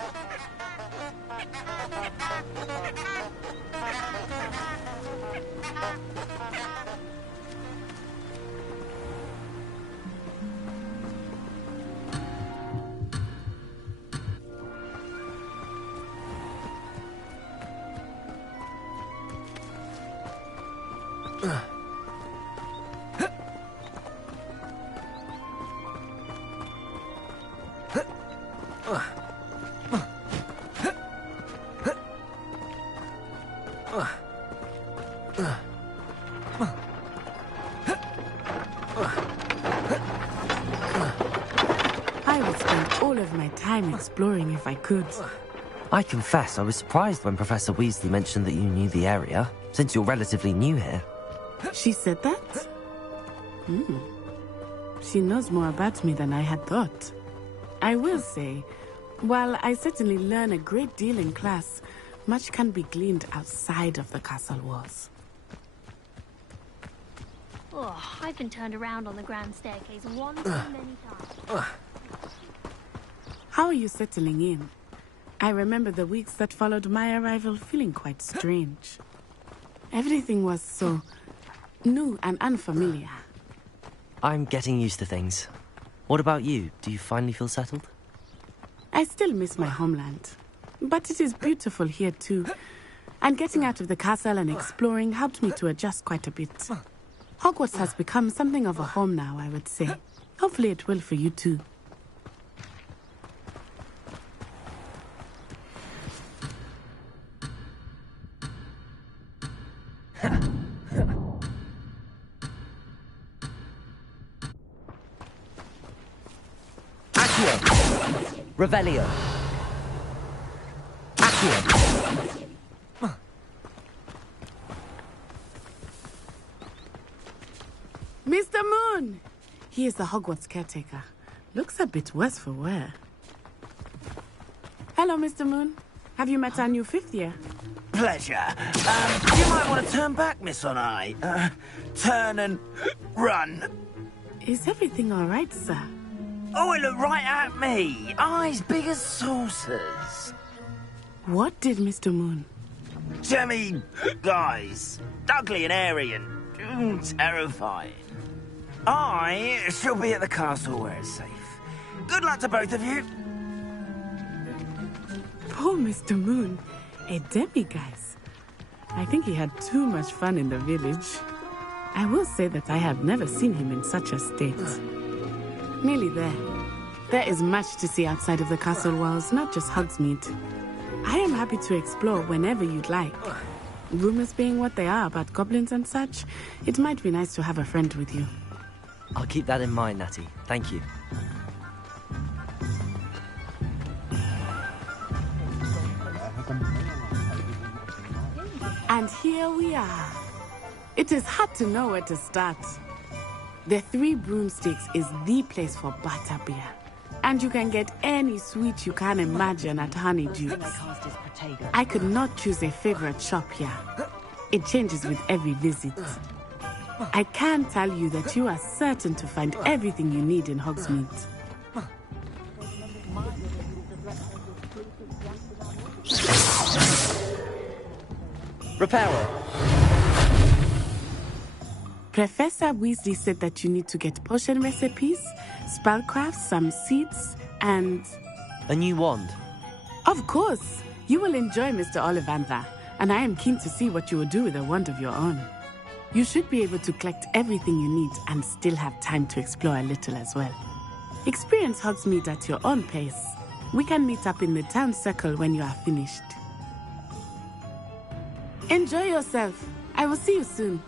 I would spend all of my time exploring if I could. I confess I was surprised when Professor Weasley mentioned that you knew the area, since you're relatively new here. She said that? She knows more about me than I had thought. I will say, while I certainly learn a great deal in class, much can be gleaned outside of the castle walls. Oh, I've been turned around on the grand staircase one too many times. How are you settling in? I remember the weeks that followed my arrival feeling quite strange. Everything was so new and unfamiliar. I'm getting used to things. What about you? Do you finally feel settled? I still miss my homeland, but it is beautiful here too. And getting out of the castle and exploring helped me to adjust quite a bit. Hogwarts has become something of a home now, I would say. Hopefully it will for you too. Revelio. Accio. Mr. Moon! He is the Hogwarts caretaker. Looks a bit worse for wear. Hello, Mr. Moon. Have you met our new fifth year? Pleasure. You might want to turn back, Miss On-Eye. Turn and run. Is everything all right, sir? Oh, it looked right at me. Eyes big as saucers. What did Mr. Moon? Jemmy, guys. Ugly and airy and terrifying. I shall be at the castle where it's safe. Good luck to both of you. Poor Mr. Moon. A demiguise. I think he had too much fun in the village. I will say that I have never seen him in such a state. Nearly there. There is much to see outside of the castle walls, not just Hogsmeade. I am happy to explore whenever you'd like. Rumors being what they are about goblins and such, it might be nice to have a friend with you. I'll keep that in mind, Natty. Thank you. And here we are. It is hard to know where to start. The Three Broomsticks is the place for butterbeer. And you can get any sweet you can imagine at Honeyduke's. I could not choose a favorite shop here. It changes with every visit. I can tell you that you are certain to find everything you need in Hogsmeade. Reparo. Professor Weasley said that you need to get potion recipes, spellcrafts, some seeds, and... a new wand. Of course! You will enjoy Mr. Ollivander, and I am keen to see what you will do with a wand of your own. You should be able to collect everything you need and still have time to explore a little as well. Experience Hogsmeade at your own pace. We can meet up in the town circle when you are finished. Enjoy yourself. I will see you soon.